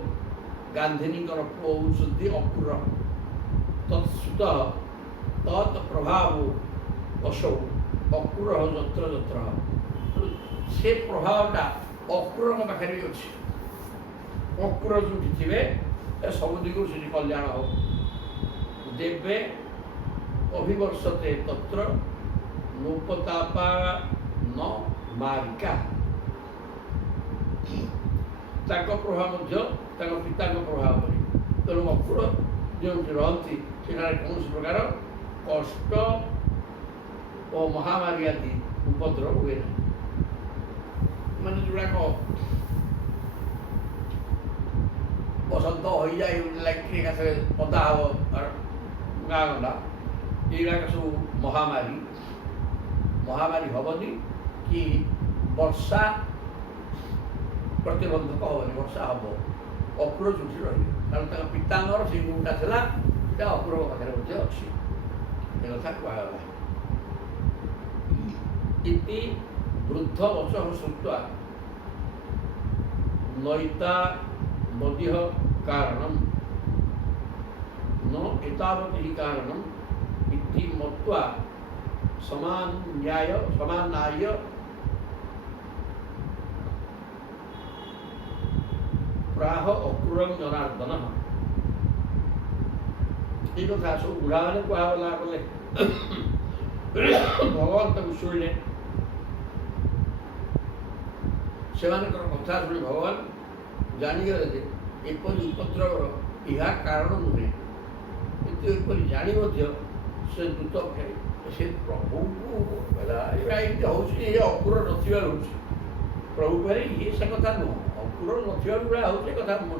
ଗାନ୍ଧିନୀଙ୍କର ପୁଅ ହେଉଛନ୍ତି ଅକ୍ରୁର। ତତ୍ ସୁତ ତତ୍ ପ୍ରଭାବ ଅସୌ ଅକ୍ରୁର ଯତ୍ର ଯତ୍ର। ସେ ପ୍ରଭାବଟା ଅକ୍ରୁରଙ୍କ ପାଖରେ ବି ଅଛି। ଅକ୍ରୁର ଯେଉଁଠି ଥିବେ ସବୁ ଦିଗରୁ ସେଠି କଲ୍ୟାଣ ହବ। ଦେବେ ଅଭିବର୍ଷତେ ତତ୍ର ନୂପତାପା ନ ମାରିକା। ତାଙ୍କ ପ୍ରଭାବ ମଧ୍ୟ ତାଙ୍କ ପିତାଙ୍କ ପ୍ରଭାବ ପରି। ତେଣୁ ଅକ୍ରୁର ଯେଉଁଠି ରହନ୍ତି ସେଠାରେ କୌଣସି ପ୍ରକାର କଷ୍ଟ ଓ ମହାମାରୀ ଆଦି ଉପଦ୍ରବ ହୁଏ ନାହିଁ। ମାନେ ଯେଉଁଗୁଡ଼ାକ ବସନ୍ତ ହୋଇଯାଏ ଲାଇଟ୍ରେ ଏକାଥରେ ପଦା ହବ ଗାଁ ଗଣ୍ଡା, ଏଇଗୁଡ଼ାକ ସବୁ ମହାମାରୀ ହବନି କି ବର୍ଷା ପ୍ରତିବନ୍ଧକ ହବନି। ବର୍ଷା ହବ, ଅକ୍ରୁର ଚୁଟି ରହିବେ। କାରଣ ତାଙ୍କ ପିତାଙ୍କର ସେଇ ଗୁଣଟା ଥିଲା, ସେଟା ଅକ୍ରୁରଙ୍କ ପାଖରେ ମଧ୍ୟ ଅଛି। ଏ କଥା କୁହାଗଲା। ଇତି ବୃଦ୍ଧ ବଚଃ ଶ୍ରୁତ୍ୱା ନୈତା ବଦିହ କାରଣମ୍ ନ ଏତାବତ୍ ହି କାରଣମ୍ ଇତି ମତ୍ୱା ସମାନାୟ ପ୍ରାହ ଅକ୍ରୁରଂ ଜନାର୍ଦ୍ଦନଃ। এই କଥା ସବୁ ବୁଢ଼ାମାନେ କୁହାଗଲା କଲେ। ଭଗବାନ ତାକୁ ଶୁଣିଲେ। ସେମାନଙ୍କର କଥା ଶୁଣି ଭଗବାନ ଜାଣିଗଲେ ଯେ ଏପରି ଉପଦ୍ରବର ଏହା କାରଣ ନୁହେଁ। କିନ୍ତୁ ଏପରି ଜାଣି ମଧ୍ୟ ସେ ଦୂତ ପଠାଇ ସେ ପ୍ରଭୁଙ୍କୁ କହିଲା ଏଇଟା ଏମିତି ହେଉଛି, ଏ ଅକ୍ରୁର ନଥିବାରୁ ହେଉଛି। ପ୍ରଭୁ କହିଲେ ଇଏ ସେ କଥା ନୁହଁ, ଅକ୍ରୁର ନଥିବାରୁ ଗୁଡ଼ା ହେଉଛି ଏ କଥା ନୁହଁ।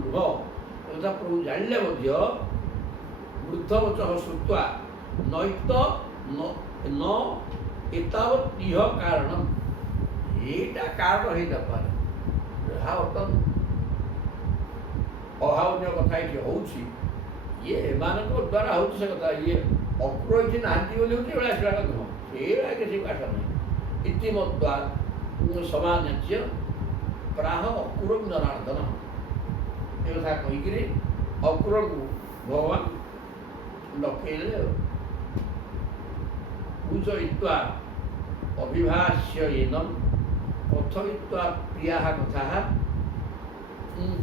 ଏ କଥା ପ୍ରଭୁ ଜାଣିଲେ ମଧ୍ୟ ବୃଦ୍ଧ ବଚଃ ଶ୍ରୁତ୍ୱା ନୈତ ନ ଏତାବତ୍ ଇହ କାରଣମ୍। ଏଇଟା କାରଣ ହେଇନପାରେ। ଯାହା ବର୍ତ୍ତମାନ ଅଭାବନୀୟ କଥା ଏଠି ହେଉଛି, ଇଏ ଏମାନଙ୍କ ଦ୍ୱାରା ହେଉଛି ସେ କଥା। ଇଏ ଅକ୍ରୁର ଏଠି ନାହାନ୍ତି ବୋଲି ହେଉଛି ଏଭଳିଆ ସେଗୁଡ଼ାକ ନୁହଁ। ସେଇଭଳିଆ କିଛି ଆଶା ନାହିଁ। ଇତିମତ୍ୱା ସମାନାଚ୍ୟ ପ୍ରାହ ଅକ୍ରୁରଂ ଜନାର୍ଦ୍ଦନଃ। ଏ କଥା କହିକିରି ଅକ୍ରୁରଙ୍କୁ ଭଗବାନ ଡକେଇଲେ। ପୂଜୟିତ୍ୱା ଅଭିଭାଷ୍ୟ ଏନଂ କଥୟିତ୍ୱା ପ୍ରିୟାଃ କଥାଃ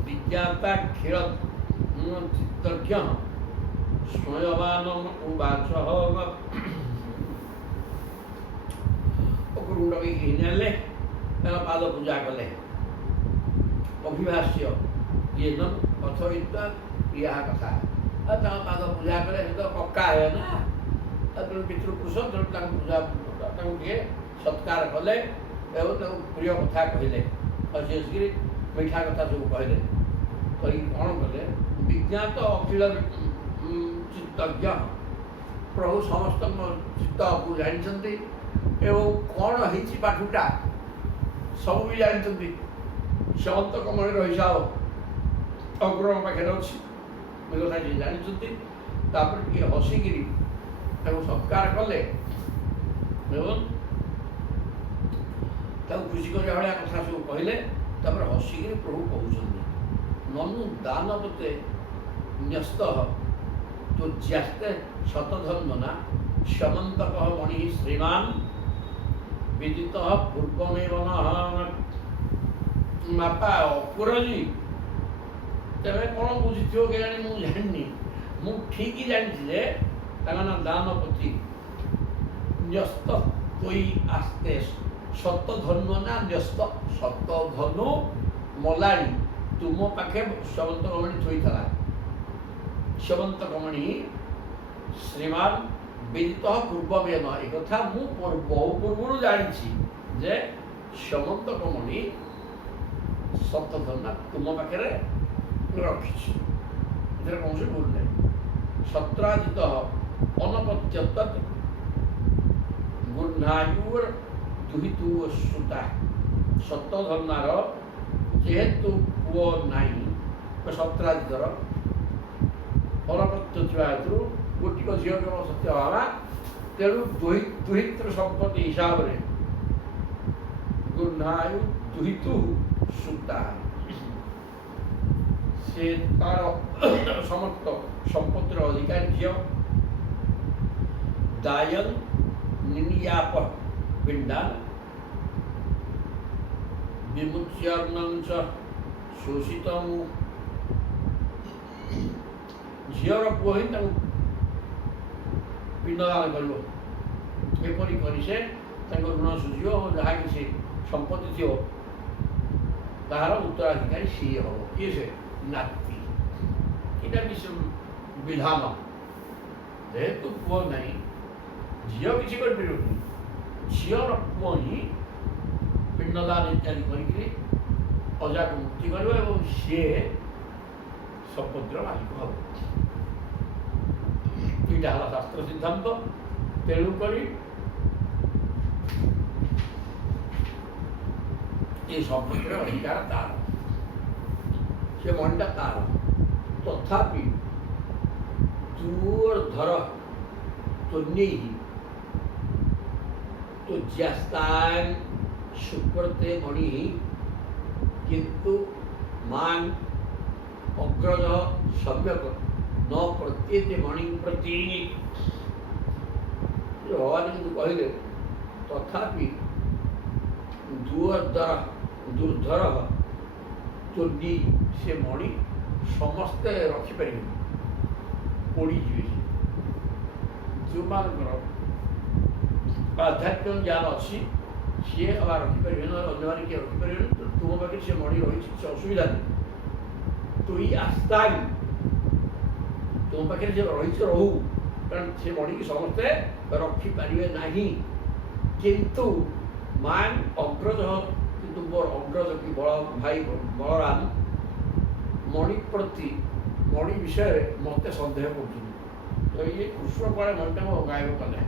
ବିଜ୍ଞାତା କ୍ଷୀର ଚିତ୍ତଜ୍ଞ ସ୍ମୟମାନଂ ଉବାଚଃ। ଅକ୍ରୁରଙ୍କୁ ଡକେଇକି ନେଲେ, ତାଙ୍କ ପାଦ ପୂଜା କଲେ। ଅଭିଭାଷ୍ୟ ଏନଂ କଥୟିତ୍ୱା ପ୍ରିୟାଃ କଥାଃ। ଆଉ ତାଙ୍କ ପାଦ ପୂଜା କଲେ। ସେ ତ କକା ହେବେ ନା, ତେଣୁ ପିତୃପୁରୁଷ, ତେଣୁ ତାଙ୍କୁ ପୂଜା ତାଙ୍କୁ ଟିକେ ସତ୍କାର କଲେ ଏବଂ ତାଙ୍କୁ ପ୍ରିୟ କଥା କହିଲେ। ବିଶେଷକରି ମିଠା କଥା ସବୁ କହିଲେ। କହିକି କ'ଣ କଲେ? ବିଜ୍ଞାତ ଅଖିଳ ଚିତ୍ତଜ୍ଞ। ପ୍ରଭୁ ସମସ୍ତଙ୍କ ଚିତ୍ତକୁ ଜାଣିଛନ୍ତି ଏବଂ କ'ଣ ହେଇଛି ପାଠଟା ସବୁ ବି ଜାଣିଛନ୍ତି। ସେମନ୍ତ କମଳୀର ହିସାବ ଅକ୍ରୁରଙ୍କ ପାଖରେ ଅଛି, ଏ କଥା ଯିଏ ଜାଣିଛନ୍ତି। ତାପରେ ଟିକେ ହସିକିରି ତାକୁ ସତ୍କାର କଲେ ଏବଂ ତାକୁ ଖୁସି କରିବା ଭଳିଆ କଥା ସବୁ କହିଲେ। ତାପରେ ହସିକିରି ପ୍ରଭୁ କହୁଛନ୍ତି ନନୁ ଦାନବତେ ନ୍ୟସ୍ତଃ ତୁର୍ଯ୍ୟାସ୍ତେ ଶତଧନ୍ମନା ସ୍ୟମନ୍ତକଃ ମଣିଃ ଶ୍ରୀମାନ୍ ବିଦିତଃ ପୂର୍ବମେବ ନଃ। ବାପା ଅକ୍ରୁରଜୀ, ତେବେ କ'ଣ ବୁଝିଥିବ କେଜାଣି, ମୁଁ ଜାଣିନି। ମୁଁ ଠିକ୍ ଜାଣିଛି ଯେ ତାଙ୍କ ନାଁ ଦାନପତି। ନ୍ୟସ୍ତ ତୋଇ ଆସ୍ତେ ଶତଧନ୍ମ ନା ନ୍ୟସ୍ତ। ଶତଧନୁ ମଲାଣି ତୁମ ପାଖେ ସ୍ୟମନ୍ତ କମଣି ଥୋଇଥିଲା। ସ୍ୟମନ୍ତ କମଣି ଶ୍ରୀମାନ୍ ବିଦିତ ପୂର୍ବମେନ। ଏ କଥା ମୁଁ ବହୁ ପୂର୍ବରୁ ଜାଣିଛି ଯେ ସ୍ୟମନ୍ତ କମଣି ଶତଧନ ତୁମ ପାଖରେ ରଖିଛି। ଏଥିରେ କୌଣସି ଭୁଲ ନାହିଁ। ସତ୍ରାଜିତ ଅନପତ୍ୟତ୍ ଗୁର୍ଣ୍ଣାୟୁର୍ ଦୁହିତୁ ସୁତା। ଶତଧନ୍ନାର ଯେହେତୁ ପୁଅ ନାହିଁ, ସତ୍ରାଜିତର ଅନପତ୍ୟ ଥିବା ହେତୁ ଗୋଟିକ ଝିଅ କେବଳ ସତ୍ୟଭାମା। ତେଣୁ ଦୁହିତ୍ର ସମ୍ପତ୍ତି ହିସାବରେ ଗୁହ୍ନାୟୁ ଦୁହିତୁ ସୁତା, ସେ ତାର ସମସ୍ତ ସମ୍ପତ୍ତିର ଅଧିକାରୀ ଝିଅ। ଦାୟନ ନିନିୟାପ ପିଣ୍ଡାନ ବିମୁଚ୍ୟର୍ଣ୍ଣଂଚ ଶୋଷିତ। ଝିଅର ପୁଅ ହିଁ ତାଙ୍କୁ ପିଣ୍ଡଦାନ କରିବ। ଏପରି କରି ସେ ତାଙ୍କ ଋଣ ସୁଝିବ ଓ ଯାହା କିଛି ସମ୍ପତ୍ତି ଥିବ ତାହାର ଉତ୍ତରାଧିକାରୀ ସିଏ ହେବ। କିଏ ସେ? ନାତି। ଏଇଟା ବିଧାନ। ଯେହେତୁ ପୁଅ ନାହିଁ, ଝିଅ କିଛି କରିପାରିବନି, ଝିଅର ପୁଅ ହିଁ ପିଣ୍ଡଦାନ ଇତ୍ୟାଦି କରିକିରି ଅଜାକୁ ମୁକ୍ତି କରିବ ଏବଂ ସିଏ ସମ୍ପତ୍ତିର ମାଲିକ ହେବ। ଏଇଟା ହେଲା ଶାସ୍ତ୍ର ସିଦ୍ଧାନ୍ତ। ତେଣୁକରି ଏ ସମ୍ପତ୍ତିର ଅଧିକାର ତାର, ସେ ମଣିଟା ତାର। ତଥାପି ଦୁର୍ଧର ତ୍ୱନ୍ୟୈଃ ତୁଜ୍ୟସ୍ତାନ୍ ସୁବ୍ରତେ ମଣିଃ କିନ୍ତୁ ମାନ୍ ଅଗ୍ରଜଃ ସମ୍ୟକ୍ ନ ପ୍ରତ୍ୟେତେ ମଣି ପ୍ରତି। ଭଗବାନ କିନ୍ତୁ କହିଲେ ତଥାପି ଦୁର୍ଧର ତ୍ୱନ୍ୟୈଃ, ସେ ମଣି ସମସ୍ତେ ରଖିପାରିବେନି, ପୋଡ଼ିଯିବେ। ଯେଉଁମାନଙ୍କର ଆଧ୍ୟାତ୍ମିକ ଜ୍ଞାନ ଅଛି ସିଏ ଆଉ ରଖିପାରିବେ, ନହେଲେ ଅନ୍ୟମାନେ କିଏ ରଖିପାରିବେନି। ତୁମ ପାଖରେ ସେ ମଣି ରହିଛି, କିଛି ଅସୁବିଧା ନାହିଁ। ତୁଇ ଆସ୍ତାନ୍, ତୁମ ପାଖରେ ସେ ରହିଛି ରହୁ, କାରଣ ସେ ମଣିକି ସମସ୍ତେ ରଖିପାରିବେ ନାହିଁ। କିନ୍ତୁ ମାନ୍ ଅଗ୍ରଜ, କିନ୍ତୁ ମୋର ଅଗ୍ରଜ କି ଭାଇ ବଳରାମ ମଣି ପ୍ରତି, ମଣି ବିଷୟରେ ମୋତେ ସନ୍ଦେହ କରୁଛନ୍ତି। ତ ଇଏ କୃଷ୍ଣ କୁଆଡ଼େ ମଣିଟାକୁ ଗାୟବ କଲେ।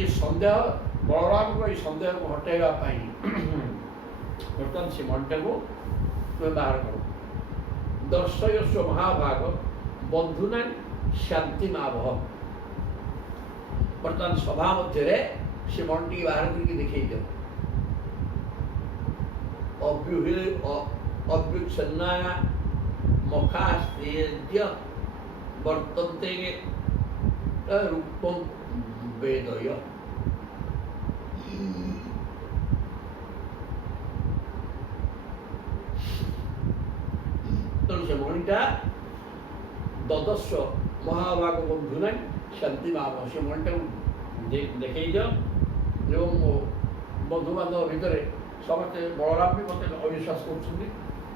ଏ ସନ୍ଦେହ, ବଳରାମଙ୍କ ଏ ସନ୍ଦେହକୁ ହଟାଇବା ପାଇଁ ବର୍ତ୍ତମାନ ସେ ମଣିଟାକୁ ତୁମେ ବାହାର କର। ଦର୍ଶୟସ୍ୱ ମହାଭାଗ ବନ୍ଧୁନା ଶାନ୍ତିମାବହ। ବର୍ତ୍ତମାନ ସଭା ମଧ୍ୟରେ ସେ ମଣିଟିକି ବାହାର କରିକି ଦେଖେଇ ଦିଅ। ଅଭ୍ୟୁଚ୍ଛନ୍ନା ମଖାସ୍ତେଜ୍ୟ ବର୍ତ୍ତନ୍ତେ ରୂପଂ ବେଦୟ। ତେଣୁ ସେ ମଣିଟା ଦଦସ୍ୱ ମହାଭାଗ ବନ୍ଧୁ ନାହିଁ ଶାନ୍ତି ମାବ, ସେ ମଣିଟାକୁ ଦେଖେଇ ଦିଅ। ଏବଂ ମୋ ବନ୍ଧୁବାନ୍ଧବ ଭିତରେ ସମସ୍ତେ, ବଳରାମ ବି ମୋତେ ଅବିଶ୍ୱାସ କରୁଛନ୍ତି,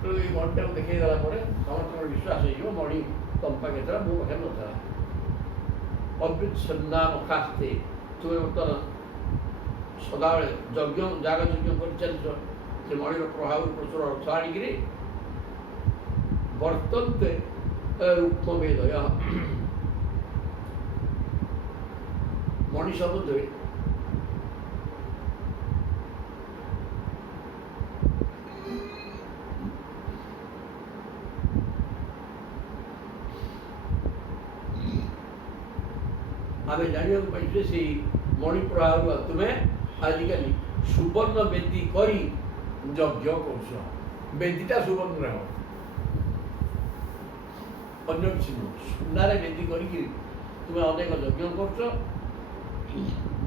ତେଣୁ ଏଇ ମଣିଟାକୁ ଦେଖେଇ ଦେଲା ପରେ ସମସ୍ତଙ୍କର ବିଶ୍ୱାସ ହେଇଯିବ ମଣି ତମ ପାଖରେ ଥିଲା, ମୋ ପାଖରେ ନଥିଲା। ଅଭ୍ୟୁଚ୍ଛନ୍ନା ମଖାସ୍ତେ, ତୁମେ ବର୍ତ୍ତମାନ ସଦାବେଳେ ଯଜ୍ଞ ଯାଗ ଯଜ୍ଞ କରିଚାଲିଛ, ସେ ମଣିର ପ୍ରଭାବରୁ ପ୍ରଚୁର ଅର୍ଥ ଆଣିକିରି ବର୍ତ୍ତନ୍ତେ ରୂପମେଦୟ। ମଣିଷ ବୋଧେ ଆମେ ଜାଣିବାକୁ ପାଇଛୁ ଯେ ସେଇ ମଣି ପ୍ରଭାବରୁ ତୁମେ ଆଜିକାଲି ସୁବର୍ଣ୍ଣ ବେଦୀ କରି ଯଜ୍ଞ କରୁଛ। ବେଦୀଟା ସୁବର୍ଣ୍ଣରେ ହେବ, ଅନ୍ୟ କିଛି ନୁହଁ। ସୁନାରେ ବେଦୀ କରିକି ତୁମେ ଅନେକ ଯଜ୍ଞ କରୁଛ।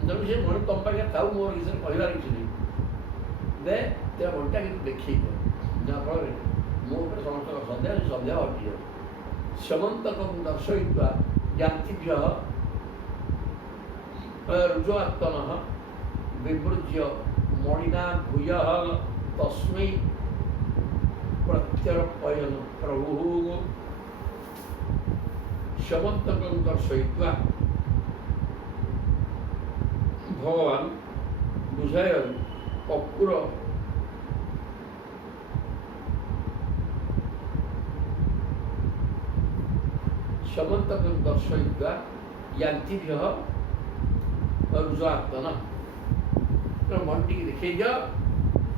ତେଣୁ ସେ ମଣି ତମ ପାଖରେ ଥାଉ, ମୋର କିଛି କହିବାର କିଛି ନାହିଁ। ଦେ ତେବେ ମଣିଟା କିନ୍ତୁ ଦେଖେଇ ଦିଅ, ଯାହାଫଳରେ ମୋ ଉପରେ ସମସ୍ତଙ୍କ ସନ୍ଦେହ, ସେ ସନ୍ଦେହ ହଟିଯିବ। ସମନ୍ତକଂ ଦର୍ଶୟିତ୍ୱା ଜ୍ଞାତିଭ୍ୟଃ ରୁଜୋଆତ୍ମନଃ ବିବୃଜ୍ୟ ମଣିନା ଭୂୟଃ ତସ୍ମୈ ପ୍ରତ୍ୟର୍ପୟନ୍ ପ୍ରଭୁଃ। ସମନ୍ତକଂ ଦର୍ଶୟିତ୍ୱା, ଭଗବାନ ବୁଝାଇବାରୁ ଅପୁର ସମନ୍ତକଂ ଦର୍ଶୟିତ୍ୱା ଜ୍ଞାତିଭ୍ୟଃ ରୁଜୋଆତ୍ମନଃ। ତେଣୁ ମଣିଟିକି ଦେଖେଇ ଦିଅ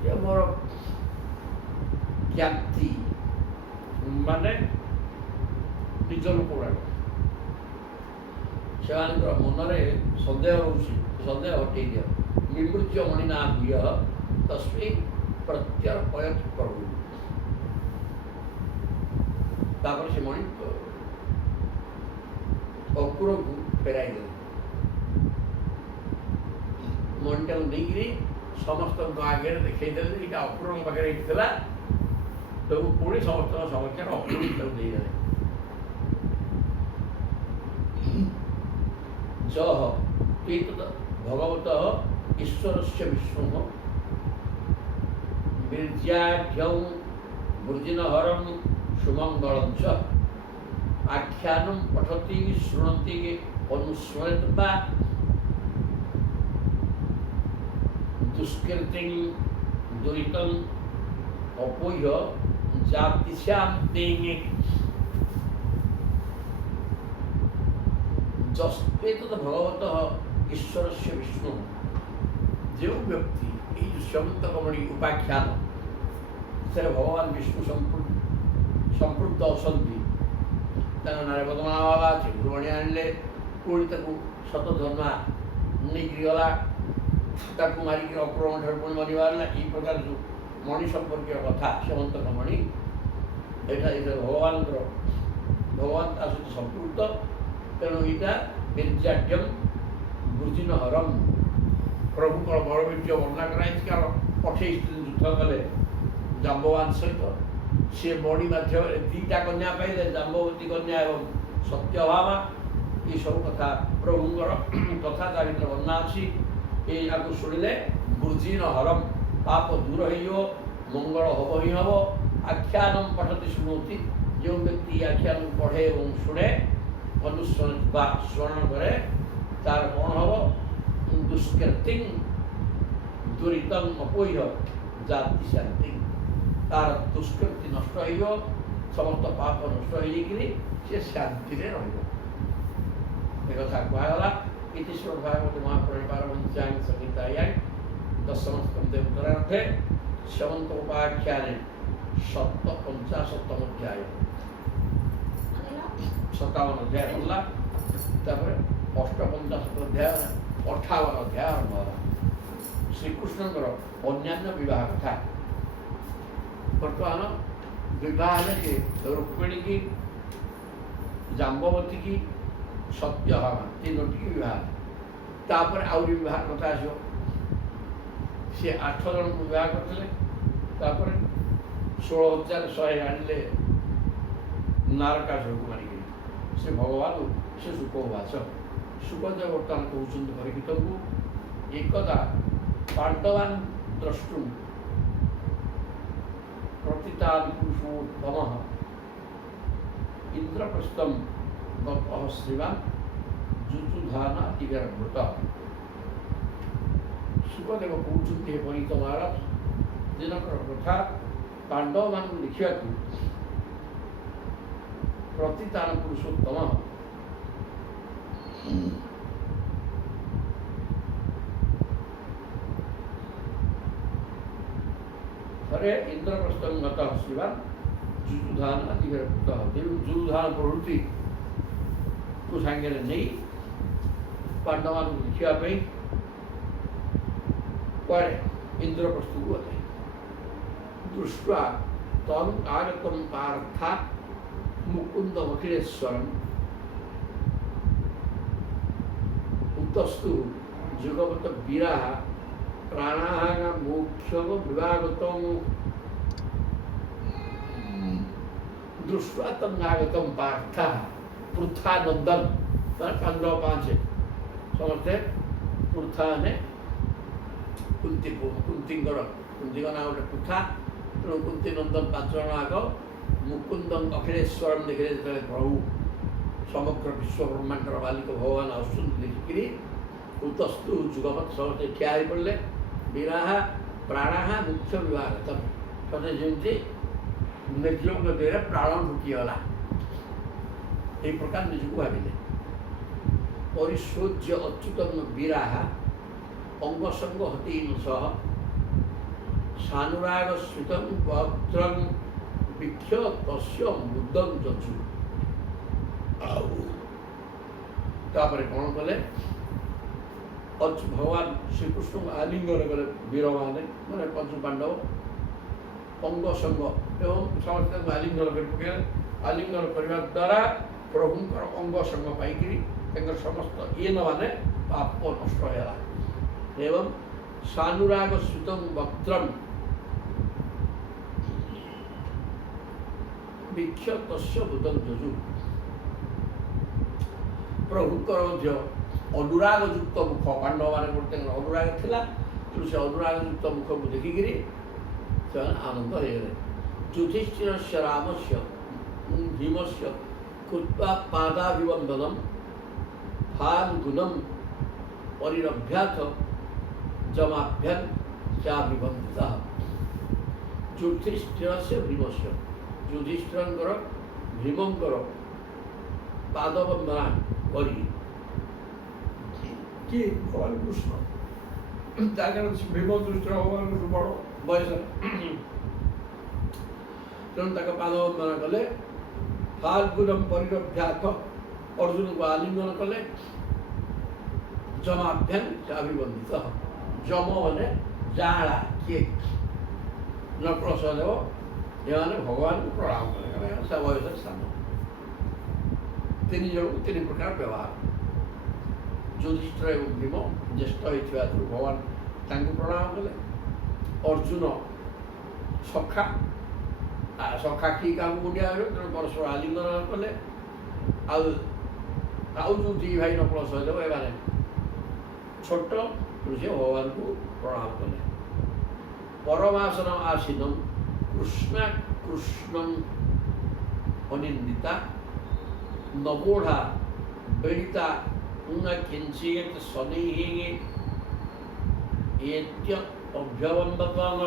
ଯେ ମୋର ଜ୍ଞାତି ମାନେ ନିଜ ଲୋକ ଗୁଡ଼ାକ, ସେମାନଙ୍କର ମନରେ ସନ୍ଦେହ ରହୁଛି, ସନ୍ଦେହ ହଟେଇ ଦିଅ। ନିମୃତ୍ୟ ମଣିନା ଭୂୟ ତସ୍ମୈ ପ୍ରତ୍ୟର୍ପୟତ୍ ପ୍ରଭୁ। ତାପରେ ସେ ମଣି ଅକ୍ରୁରକୁ ଫେରାଇ ଦେଲେ। ମଣିଟାକୁ ନେଇକିରି ସମସ୍ତଙ୍କ ଆଗରେ ଦେଖେଇଦେଲେ ଯେ ଏଇଟା ଅକ୍ରୁରଙ୍କ ପାଖରେ ଏଇଠି ଥିଲା। ତାକୁ ପୁଣି ସମସ୍ତଙ୍କ ସମକ୍ଷରେ ଅକ୍ରୁରକୁ ତାକୁ ଦେଇଦେଲେ। ଯଃ ଏତତ୍ ଭଗବତଃ ଈଶ୍ୱରସ୍ୟ ବିଷ୍ଣୁଃ ବୀର୍ଯ୍ୟାଢ୍ୟଂ ଭୃଜିନହରଂ ସୁମଙ୍ଗଳଂ च आख्यानं पठति शृणोति अनुस्मरति वा दुष्कृतिं दुरितं अपोह्य जातिस्यां तेङ्गे जस्तेतत् भगवतः ईश्वरस्य विष्णु। जो व्यक्ति ये श्यमन्तकमणि उपाख्यान से भगवान विष्णु संपृक्त असंति नारे बदमाला चिंकुमणि आनले पुणी शतधर्मा नहीं गला मारिक अक्रूर ठार पुणी मरी बाहर ये प्रकार जो मणि संपर्क कथा श्यमन्तक मणि यहाँ भगवान भगवान सहित संपृक्त। तेणु यहाँ बीर्जाढ्यम भृजिनहरम प्रभु बड़वीर्य वर्णना कराई कारण 28 दिन युद्ध कले जाम्बवान सहित सी मणि मध्यम दीटा कन्या पाइले जाम्बवती कन्या एवं सत्यभामा ये सब कथा प्रभुंर कथा भर वर्णना अच्छी। ये शुणिले भृजिनहरम पाप दूर हो मंगल हम ही हम। आख्यानम पठति शुणोति जो व्यक्ति आख्यान पढ़े और शुणे अनुस्मरण स्मरण करे तार कौन हम दुष्कृति दुरीतम अपोह्य जाति शांति तार दुष्कृति नष्ट हो समस्त पाप नष्ट हो सी शांति रे रहा कहला। इति श्रीमद्भागवते महापुराणे पारमहंस्यां संहितायां दशम स्कन्धे उत्तरार्धे श्यमन्तकोपाख्याने 57 अध्याय 57 अध्याय पढ़ला। तापर 58 अध्याय 58 अध्याय आरंभ होला। श्रीकृष्णଙ୍କର अन्यान्य विवाह कथा। बर्तमान विवाह कि रुक्मिणी की जाम्बवती की सत्यभामा तीनोटी की विवाह। तापर आउरी विवाह कथा आसो सी 8 जन को विवाह करते 16,100 आनिले नारकासुर को मारिक से भगवान से सुखवास सुखदेव बर्तमान कहते परीक्षित को एकदा पांडवान द्रष्टुं प्रतितान पुरुषोत्तमः इंद्रप्रस्थं गतः श्रीमान् जुजुधानातिगर्भृत। सुखदेव कहते हे परीक्षित महाराज दिनकर कथा पांडव मान देखा प्रतितान पुरुषोत्तम थे इंद्रप्रस्थं गतः श्रीमान् जुजुधान अधिगर्भृत। जुजुधान प्रवृत्ति को सांगे नहीं पांडव मान देखापी पर इंद्रप्रस्थ को गए। दृष्ट्वा तम आगतम पार्था मुकुंद अखिलेश्वरम उत्तस्तु जुगपत वीराः प्राणाः मोक्षम विवागतम दृष्ट्वा तम आगतम पार्था पृथानंदन पांडव 5 समझते पृथा ने कुंती नाम गोटे पृथा तेणु कुंती नंदन 5 जन आग मुकुंदन अखिलेश्वरम देखिले जो प्रभु समग्र विश्व ब्रह्मांडर मालिक भगवान आसुन देखिकी उतस्तु जुगपत समस्ते ठिया पड़े वीराः प्राणाः मुख्य विवाहगतम सते जमी निजों देह प्राण ढुकीगला ये प्रकार निजक भाविले परिशोच्य अच्युतम वीराः अंगसंग हतीन सह सानुराग स्मृतं वक्त्रं वीक्ष्य तस्य मुदं जचु ତାପରେ କ'ଣ କଲେ ଭଗବାନ ଶ୍ରୀକୃଷ୍ଣଙ୍କୁ ଆଲିଙ୍ଗନ କଲେ ବୀରମାନେ ମାନେ ପଞ୍ଚୁ ପାଣ୍ଡବ ଅଙ୍ଗ ସଙ୍ଗ ଏବଂ ସମସ୍ତେ ତାଙ୍କୁ ଆଲିଙ୍ଗନ କରି ପକାଇଲେ। ଆଲିଙ୍ଗନ କରିବା ଦ୍ୱାରା ପ୍ରଭୁଙ୍କର ଅଙ୍ଗ ସଙ୍ଗ ପାଇକିରି ତାଙ୍କର ସମସ୍ତ ଇଏନମାନେ ପାପ ନଷ୍ଟ ହେଲା। ଏବଂ ସାନୁରାଗ ସ୍ଥିତଂ ବକ୍ତ୍ରମ୍ ବିକ୍ଷତସ୍ୟ ବୁଦଂ ଯଜୁ। ପ୍ରଭୁଙ୍କର ମଧ୍ୟ ଅନୁରାଗ ଯୁକ୍ତ ମୁଖ, ପାଣ୍ଡବମାନଙ୍କର ତାଙ୍କର ଅନୁରାଗ ଥିଲା, ତେଣୁ ସେ ଅନୁରାଗ ଯୁକ୍ତ ମୁଖକୁ ଦେଖିକିରି ସେମାନେ ଆନନ୍ଦ ହେଇଗଲେ। ଯୁଧିଷ୍ଠିରସ୍ୟ ରାମସ୍ୟ ଭୀମସ୍ୟ କୃତ୍ବା ପାଦାଭିବନ୍ଦନମ୍ ଫାଲ୍ଗୁନଂ ପରିରଭ୍ୟାଥ ଜମାଭ୍ୟାନ୍ ଚାଭିବନ୍ଦିତଃ। ଯୁଧିଷ୍ଠିରସ୍ୟ ଭୀମସ୍ୟ, ଯୁଧିଷ୍ଠିରଙ୍କର ଭୀମଙ୍କର ପାଦବନ୍ଦନା କରି କିଏ ଭଗବାନ କୃଷ୍ଣ, ତା କାରଣ ଭୀମ ଦୃଷ୍ଟିର ଭଗବାନଙ୍କଠୁ ବଡ଼ ବୟସରେ, ତେଣୁ ତାଙ୍କ ପାଦବନ୍ଦନା କଲେ। ଫାଲ୍ଗୁନଂ ପରିରଭ୍ୟାଥ, ଅର୍ଜୁନଙ୍କୁ ଆଲିଙ୍ଗନ କଲେ। ଜମାଭ୍ୟାନ୍ ଚାଭିବନ୍ଦିତଃ, ଯମ ମାନେ ଜାଆଁଳା କିଏ ନକୁଳ ସହଦେବ, ଏମାନେ ଭଗବାନଙ୍କୁ ପ୍ରଣାମ କଲେ, କାରଣ ସେ ବୟସରେ ସାନ। ତିନି ଜଣଙ୍କୁ ତିନି ପ୍ରକାର ବ୍ୟବହାର। ଯୁଧିଷ୍ଠିର ଏବଂ ଭୀମ ଜ୍ୟେଷ୍ଠ ହୋଇଥିବା ହେତୁ ଭଗବାନ ତାଙ୍କୁ ପ୍ରଣାମ କଲେ। ଅର୍ଜୁନ ସଖା, ସଖା କି କାହାକୁ ମୁଣ୍ଡିଆ ହେବେ, ତେଣୁ ପରସ୍ପର ଆଲିଙ୍ଗନ କଲେ। ଆଉ ଯେଉଁ ଦି ଭାଇ ନକୁଳ ସହଦେବ ଏମାନେ ଛୋଟ, ତେଣୁ ସେ ଭଗବାନଙ୍କୁ ପ୍ରଣାମ କଲେ। ପରମାସନ ଆସୀନମ୍ କୃଷ୍ଣା କୃଷ୍ଣଂ ଅନିନ୍ଦିତା ନବୋଢ଼ା ବେଳିତା କିଞ୍ଚିତ୍ ସदैः ଏତ୍ୟ ଅଭ୍ୟବନ୍ଦନ।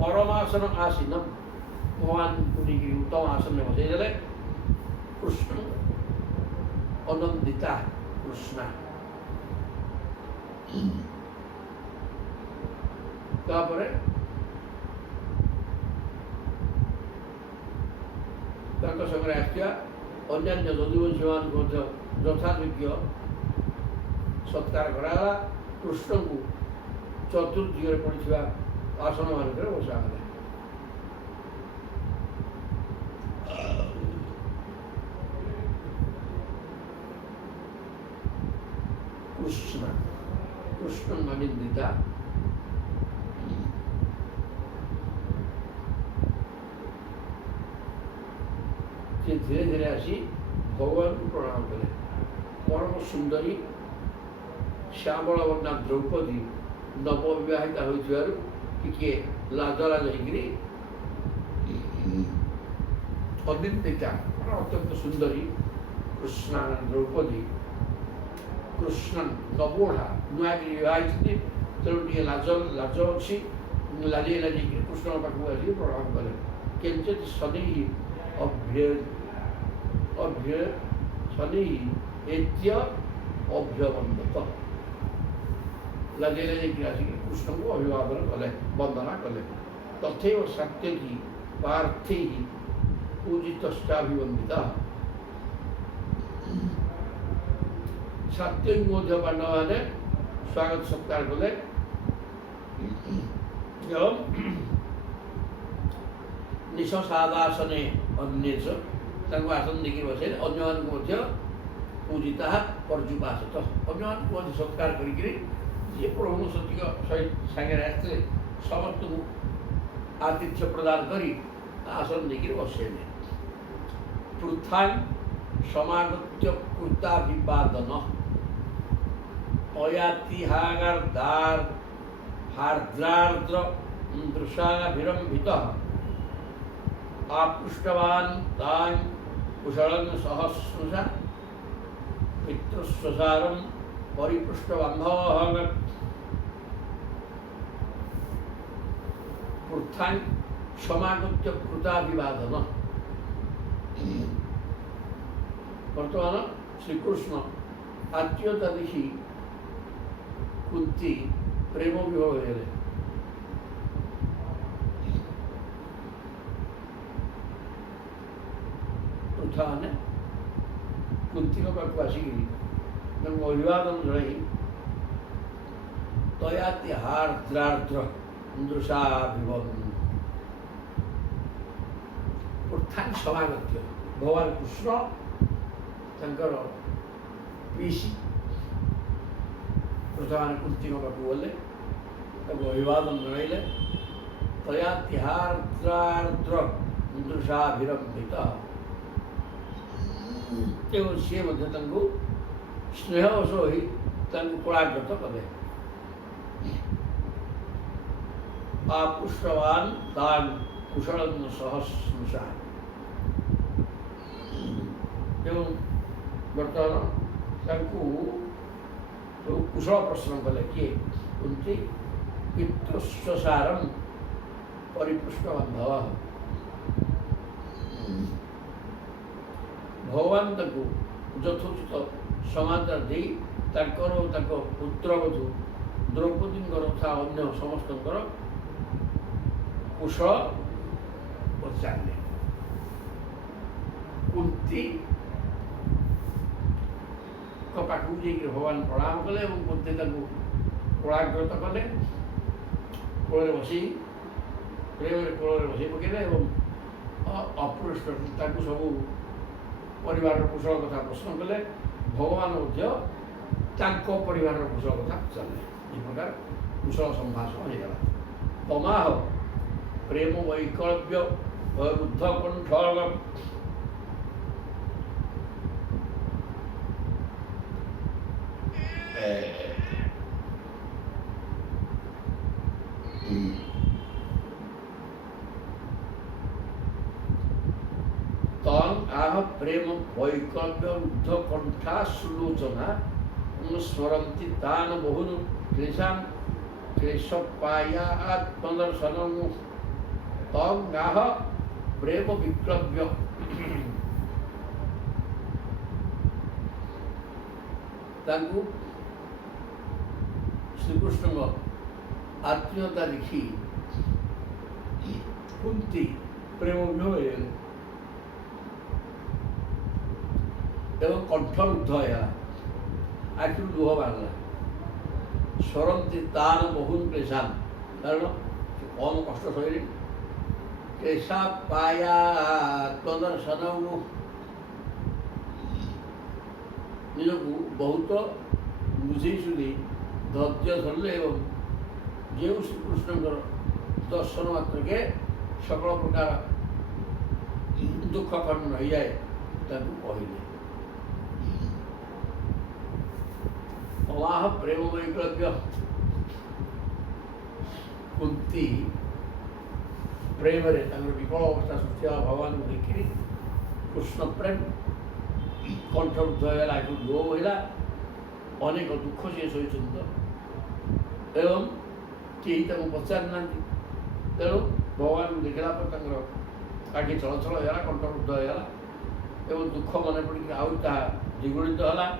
ପରମାସନ ଆସୀନମ୍, ଭଗବାନଙ୍କୁ ନେଇକିରି ଉତ୍ତମ ଆସନରେ ବସେଇଦେଲେ। କୃଷ୍ଣ ଅନନ୍ଦିତା, କୃଷ୍ଣା। ତାପରେ ତାଙ୍କ ସାଙ୍ଗରେ ଆସିଥିବା ଅନ୍ୟାନ୍ୟ ଯଦୁବଂଶୀମାନଙ୍କୁ ମଧ୍ୟ ଯଥାଯୋଗ୍ୟ ସତ୍କାର କରାଗଲା। କୃଷ୍ଣଙ୍କୁ ଚତୁର୍ଦିଗରେ ପଡ଼ିଥିବା ଆସନମାନଙ୍କରେ ବସାଗଲା। କୃଷ୍ଣ କୃଷ୍ଣ ଅନିନ୍ଦିତା, ସେ ଧୀରେ ଧୀରେ ଆସି ଭଗବାନଙ୍କୁ ପ୍ରଣାମ କଲେ। ପରମ ସୁନ୍ଦରୀ ଶ୍ୟାମଳ ବର୍ଣ୍ଣା ଦ୍ରୌପଦୀ ନବବିବାହିତା ହୋଇଥିବାରୁ ଟିକିଏ ଲାଜଲାଜ ହେଇକିରି ଅନିନ୍ଦିତା, ଅତ୍ୟନ୍ତ ସୁନ୍ଦରୀ କୃଷ୍ଣା ଦ୍ରୌପଦୀ କୃଷ୍ଣ ନବୋଢ଼ା, ନୂଆକିରି ବିବାହ ହେଇଛନ୍ତି, ତେଣୁ ଟିକେ ଲାଜ ଅଛି, ଲାଜେଇ ଲାଜେଇକିରି କୃଷ୍ଣଙ୍କ ପାଖକୁ ଆସିକି ପ୍ରଣାମ କଲେ। କିଞ୍ଚିତ୍ ସदैः ଶନୈଃ ଏତ୍ୟ ଅଭ୍ୟବନ୍ଦତ, ଲାଜେଇ ଲାଜେଇକିରି ଆସିକି କୃଷ୍ଣଙ୍କୁ ଅଭିବାଦନ କଲେ, ବନ୍ଦନା କଲେ। ତଥୈବ ସାତ୍ୟକୀ ପାର୍ଥୈଃ ପୂଜିତଶ୍ଚାଭିବନ୍ଦିତଃ। ସାତ୍ୟକୀ ମଧ୍ୟ ପାଣ୍ଡବମାନେ ସ୍ୱାଗତ ସତ୍କାର କଲେ ଏବଂ ନିଃସାଦାସନେ ଅନ୍ୟେଷ, ତାଙ୍କୁ ଆସନ ଦେଇକି ବସେଇଲେ। ଅନ୍ୟମାନଙ୍କୁ ମଧ୍ୟ ପୂଜିତା ପର୍ଯ୍ୟୁପାସତ, ଅନ୍ୟମାନଙ୍କୁ ମଧ୍ୟ ସତ୍କାର କରିକିରି ଯିଏ ପ୍ରଭୁଙ୍କ ସତିକ ସାଙ୍ଗରେ ଆସିଥିଲେ ସମସ୍ତଙ୍କୁ ଆତିଥ୍ୟ ପ୍ରଦାନ କରି ଆସନ ଦେଇକିରି ବସେଇଲେ। ପୃଥାଂ ସମାଗତ୍ୟ କୃତାଭିବାଦନ ହାର୍ଦ୍ରାର୍ଦ୍ର ଦୃଶାଭିରମ୍ଭିତଃ ଆପୃଷ୍ଟବାନ୍ ତାଂ କୁଶଳଂ ସହସ୍ରୁଷା ପିତୃସ୍ୱସାରଂ ପରିପୃଷ୍ଟବାନ୍ଧବଃ। ପୃଥାଂ ସମାଗତ୍ୟ କୃତାଭିବାଦନ। ବର୍ତ୍ତମାନ ଶ୍ରୀକୃଷ୍ଣ ଆତ୍ମୀୟତା ଦେଖି କୁନ୍ତି ପ୍ରେମ ବିଭୋର ହେଲେ। ପୃଥା ମାନେ କୁନ୍ତୀଙ୍କ ପାଖକୁ ଆସିକିରି ତାଙ୍କୁ ଅଭିବାଦନ ଜଣାଇ ତୟାତି ହାର୍ଦ୍ରାର୍ଦ୍ର ଦୃଶାଭିବନ ଉତ୍ଥାନ ସମାଗତ୍ୟ ଭଗବାନ କୃଷ୍ଣ ତାଙ୍କର ପିଇସି ପ୍ରଥମେ କୁନ୍ତୀଙ୍କ ପାଖକୁ ଗଲେ, ତାଙ୍କୁ ଅଭିବାଦନ ଜଣାଇଲେ। ତୟାତି ହାର୍ଦ୍ରାର୍ଦ୍ର ଦୃଶାଭିରମ୍ଭିତ ଏବଂ ସିଏ ମଧ୍ୟ ତାଙ୍କୁ ସ୍ନେହବଶ ହୋଇ ତାଙ୍କୁ କୋଳାଗ୍ରତ କଲେ। ଆପୁଷ୍ଟବାନ୍ ତାନ୍ କୁଶଳଂ ସହସ୍ରୁଷା ଏବଂ ବର୍ତ୍ତମାନ ତାଙ୍କୁ ସବୁ କୁଶଳ ପ୍ରଶ୍ନ କଲେ। କିଏ? କୁନ୍ତି ପିତୃସ୍ୱସାରଂ ପରିପୃଷ୍ଟ ବାନ୍ଧବ। ଭଗବାନ ତାଙ୍କୁ ଯଥୋଚିତ ସମାଚାର ଦେଇ ତାଙ୍କର ଓ ତାଙ୍କ ପୁତ୍ରବଧୂ ଦ୍ରୌପଦୀଙ୍କର ତଥା ଅନ୍ୟ ସମସ୍ତଙ୍କର କୁଶଳ ପଚାରିଲେ। କୁନ୍ତୀଙ୍କ ପାଖକୁ ଯାଇକି ଭଗବାନ ପ୍ରଣାମ କଲେ ଏବଂ କୁନ୍ତୀ ତାଙ୍କୁ କୋଳାଗ୍ରତ କଲେ, କୋଳରେ ବସେଇ ପ୍ରେମରେ କୋଳରେ ବସେଇ ପକାଇଲେ ଏବଂ ଅପୃଷ୍ଟ ତାଙ୍କୁ ସବୁ ପରିବାରର କୁଶଳ କଥା ପ୍ରଶ୍ନ କଲେ। ଭଗବାନ ମଧ୍ୟ ତାଙ୍କ ପରିବାରର କୁଶଳ କଥା ପଚାରିଲେ। ଏ ପ୍ରକାର କୁଶଳ ସମ୍ଭାଷଣ ହୋଇଗଲା। ତମାହ ପ୍ରେମ ବୈକଳ୍ପ୍ୟ ବୁଦ୍ଧ କଣ୍ଠ आह प्रेम वैकल्प्य रुद्ध कंठा सुलोचना स्मरन्ति तान बहुन क्लेशान क्लेशपाया आत्मदर्शनम तंग आह प्रेम विप्लव्य तांकु श्रीकृष्ण आत्मीयता देखी कुंती प्रेम विभोर एवं कंठ रुद्ध है आखिर लुह बाहर स्वरंती तान बहुन क्लेशान कारण कम कष्ट सही क्लेशा पाया आत्मदर्शन निजकू बहुत बुझे शुणी धैर्य धरले एवं जो श्रीकृष्ण दर्शन मात्र के सकल प्रकार दुख खंड हो जाए कहले अवाह प्रेम वैकल्प्य कुंती प्रेम विकल अवस्था सृष्टि भगवान को देखी कृष्ण प्रेम कंठ रुद्ध होगा लो होगा अनेक दुख सी सही एवं कहीं पचार ना तेणु भगवान को देखला आखि चल चल होगा कंठ रुद्ध होगा एवं दुख मन पड़ी आउ द्विगुणित है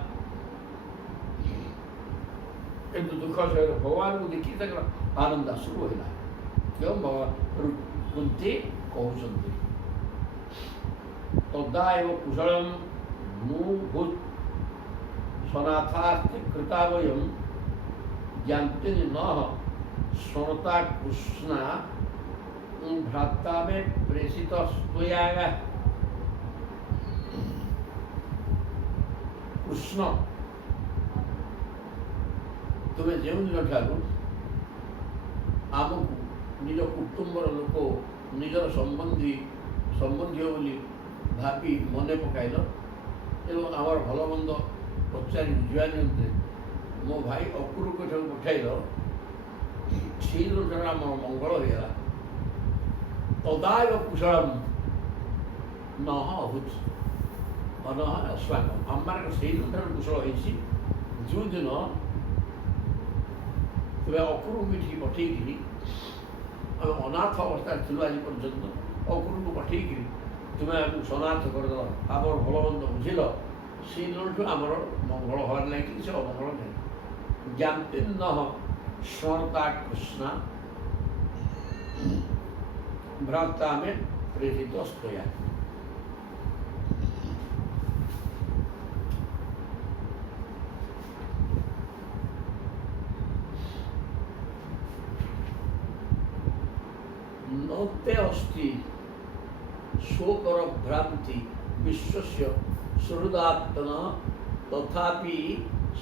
किंतु दुख सहित भगवान को देखी आनंद आंसु होगा एवं भगवान कुंती कहते तदा एवं कुशलम मुभूत सनाथास्ति कृता वयम जानते न स्मरता कृष्णा भ्राता में प्रेषित स्तोयागा कृष्ण तुम्हें जो दिन ठार आमको निज कुटुंबर लोक निजर संबंधी बोली भावी मन पकाइल एवं आमर भल मंद पचारि बुझा निमंते मो भाई अकुर को पठाइल से आम मंगल होगा तदाव कुशलम न अभूत अन अस्वागम आम से कुशल होती जो दिन तुम्हें अकुर मिठी पठेकरी आम अनाथ अवस्था थी आज पर्यटन अकुर को पठेकरी तुम्हें आम सनाथ करद आम भल मंद बुझल से दिन आमर मंगल हर लगे से अमंगल नहीं जानते न स्मरता कृष्णा भ्राता में प्रेषित स्तया ते अस्ति शोकर भ्रांति विश्वस्य सुहृदात्मनः तथापि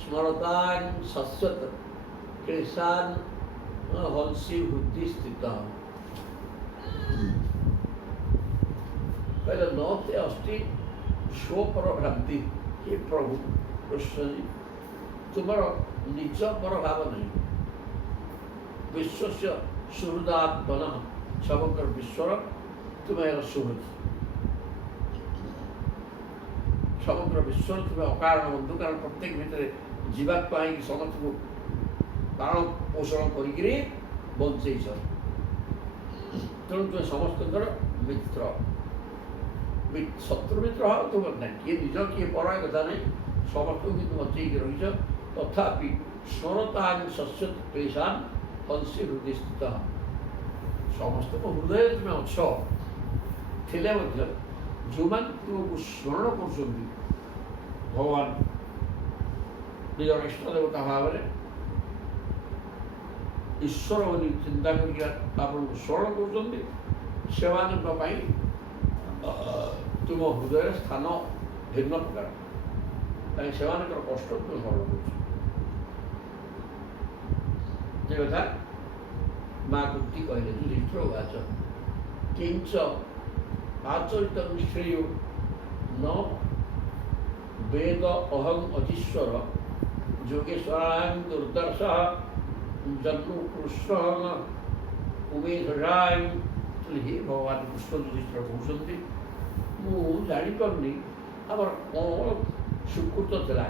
स्मरतान् शश्वत क्लेशान् हंसी बुद्धि स्थितः। पहले नौते अस्ति शोकर भ्रांति। हे प्रभु कृष्ण जी, तुम्हारा निज पर भाव नहीं। विश्वस्य सुहृदात्मनः, समग्र विश्वर तुम्हें सुहृद। समग्र विश्व तुम्हें अकारण बंधु, कारण प्रत्येक भितर जीवात्मा ही समस्त को पालन पोषण करी बंचेच। तेणु तुम्हें समस्त मित्र। शत्रु मित्र हाँ तुम ना किए निज किए पर कथा नहीं, समस्त को तुम बचेक रही। तथापि स्मरतान् शश्वत क्लेशान् हंसी हृदय स्थित। समस्त को हृदय तुम्हें अच्छ थिले जो तुमको स्मरण कर भगवान निज इष्ट देवता भाव में ईश्वर बोली चिंता करके आपको स्मरण कर तुम हृदय स्थान भिन्न प्रकार कहीं से कष्ट तुम हरण कथा माँ कुंती कहले युधिष्ठिर किंच आचरित श्रेय न वेद अहम अधीश्वर योगेश्वरां दुर्दर्श जन्म कृष्ण उमेधराय। हे भगवान कृष्ण युधिष्ठिर कहते मु जापारे आम कौन सुकृत था।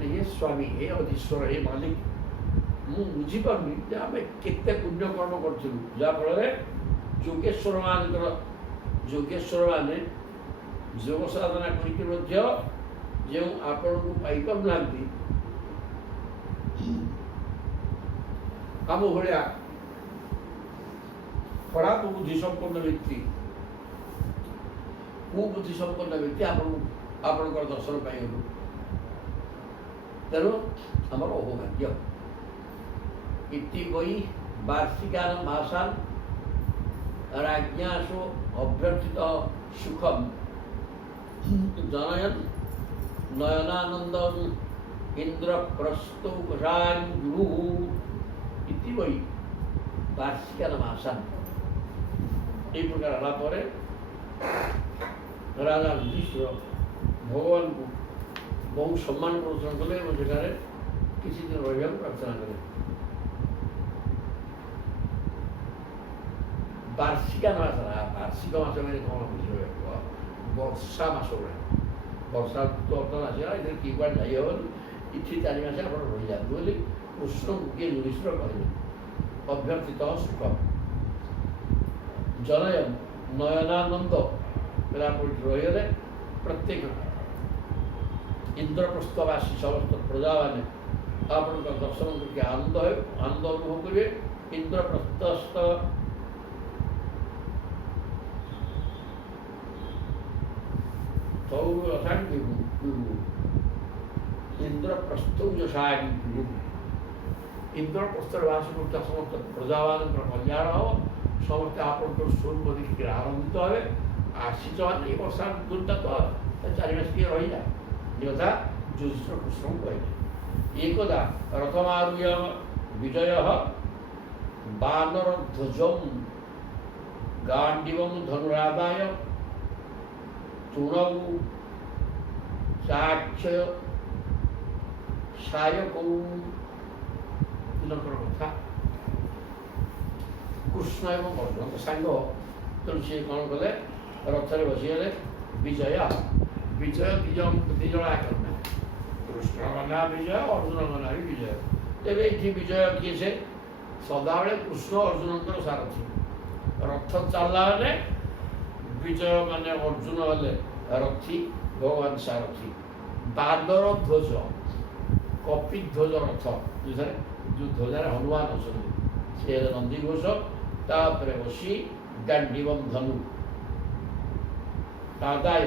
हे स्वामी, हे अधीश्वर, हे मालिक, मु बुझीपारे आम केते पुण्यकर्म करूँ जहाँफल योगेश्वर योगेश्वर माने योग साधना करके जो आपण को पाई पार आम भाया खराब बुद्धि संपन्न व्यक्ति कुबुद्धि संपन्न व्यक्ति आपण दर्शन पाइलु। तेणु आमर अहोभाग्य इति वै वार्षिकान मासान राज्ञासु अभ्यर्थित सुखम जनयन नयनानंदम इंद्रप्रस्थोषान् इति वै वार्षिकान मासान। ये प्रकार है राजा युधिष्ठिर भगवान को बहुत सम्मान प्रदर्शन कले और जगह किसी दिन रहा प्रार्थना कले। वार्षिका मास वार्षिक मास मैंने कौन बुझे वर्षा मास वर्षा तो अर्थ आसा इधर कि जाइबन इति 4 मास आप रही जाते बोली कृष्ण किए युधिष्ठिर कहले अभ्यर्थित सुख जनयन नयनानंद रही प्रत्येक इंद्रप्रस्थवासी समस्त प्रजा मैंने आप दर्शन करके आनंद अनुभव करेंगे। इंद्रप्रस्थस्थ इंद्रप्रस्थौजसायं इंद्रप्रस्थवासी समस्त प्रजा कल्याण हम समस्ते आप स्वरूप देखिए आनंदित हे आसीच ये वर्षा दूरटा तो 4 मास किए रही जा यथा युधिष्ठिर कृष्ण कहले। एकदा रथमारूह्य विजय वानरध्वजं गांडीवं धनुरादाय तृणौ साक्ष्य सायकौ दिनकर कथा कृष्ण एवं अर्जुन सांग तेणु सी कौन कले रथरे बसीगले विजय विजय दिज आकर्म कृष्ण मना विजय अर्जुन मना भी विजय। तेरे ये विजय किए से सदाबले कृष्ण अर्जुन सारथी रथ चलला विजय माने अर्जुन हेले रथी भगवान सारथी। बादर ध्वज कपि ध्वज रथ जो ध्वजार हनुमान अच्छा सी नंदीघोष तापर बसी गांडीवम धनु आदाय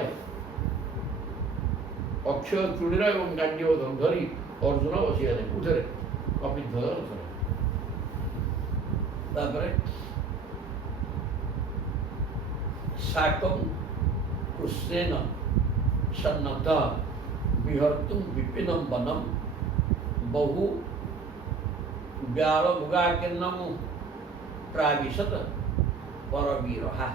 अक्षय चूड़ीर और गांडीव धनु धरी अर्जुन बसीगले उठे कपिध्वज रथ ତାପରେ ସାକଂ କୃଷ୍ଣେନ ସନ୍ନଦ୍ଧ ବିହର୍ତ୍ତୁଂ ବିପିନଂ ବନଂ ବହୁ ବ୍ୟାଳ ମୃଗାକୀର୍ଣ୍ଣଂ ପ୍ରାବିଶତ ପରବୀରହା।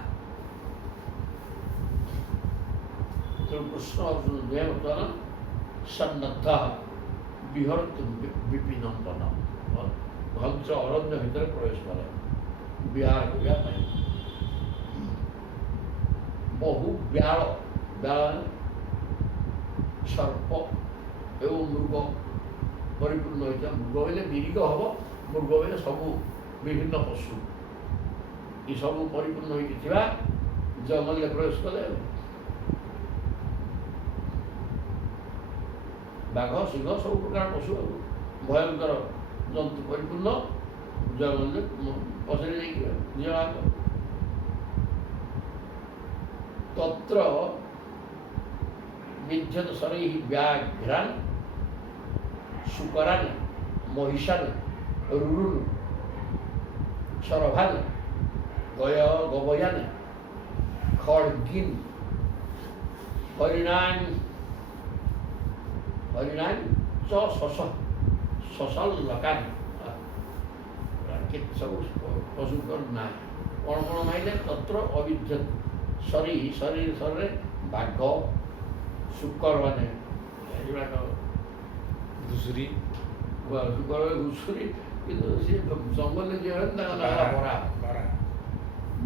ତେଣୁ କୃଷ୍ଣ ଅର୍ଜୁନ ଦୁହେଁ ବର୍ତ୍ତମାନ ସନ୍ନଦ୍ଧ ବିହର୍ତ୍ତୁଂ ବିପିନଂ ବନଂ ଘଞ୍ଚ ଅରଣ୍ୟ ଭିତରେ ପ୍ରବେଶ କଲେ ବିହାର କରିବା ପାଇଁ। ବହୁ ବ୍ୟାଳ ବ୍ୟାଳ ସର୍ପ ଏବଂ ମୃଗ ପରିପୂର୍ଣ୍ଣ ହୋଇଥିବା ମୃଗ ବୋଇଲେ ବିରିଗ ହବ, ମୃଗ ବୋଇଲେ ସବୁ ବିଭିନ୍ନ ପଶୁ ଏସବୁ ପରିପୂର୍ଣ୍ଣ ହୋଇକି ଥିବା ଜଙ୍ଗଲରେ ପ୍ରବେଶ କଲେ। ବାଘ ସିଂହ ସବୁ ପ୍ରକାର ପଶୁ ଆଉ ଭୟଙ୍କର ଜନ୍ତୁ ପରିପୂର୍ଣ୍ଣ ଜଙ୍ଗଲରେ ପଶିରେ ଯାଇକି ଜଳାକ ତତ୍ର ବିଧ୍ୟତ ଶରୈଃ ବ୍ୟାଘ୍ରାନ୍ ଶୂକରାନ୍ ମହିଷାନ୍ ରୁରୁନ୍ ଶରଭାନ୍ ଗବୟାନ୍ ଖड्ଗିନ୍ ହରିଣାନ୍ च ଶଶଲକାନ୍ କେତେ ସବୁ ପଶୁଙ୍କର ନାଁ କ'ଣ କ'ଣ ମାଇଲେ ତତ୍ର ଅବିଧ୍ୟତ ଶରୀରରେ ବାଘ ଶୂକର ମାନେ ଏଗୁଡ଼ାକ ଘୁଷୁରୀ କିନ୍ତୁ ସେ ଜଙ୍ଗଲରେ ଯିଏ ହେଲେ ତାଙ୍କ ନାଁ ବରା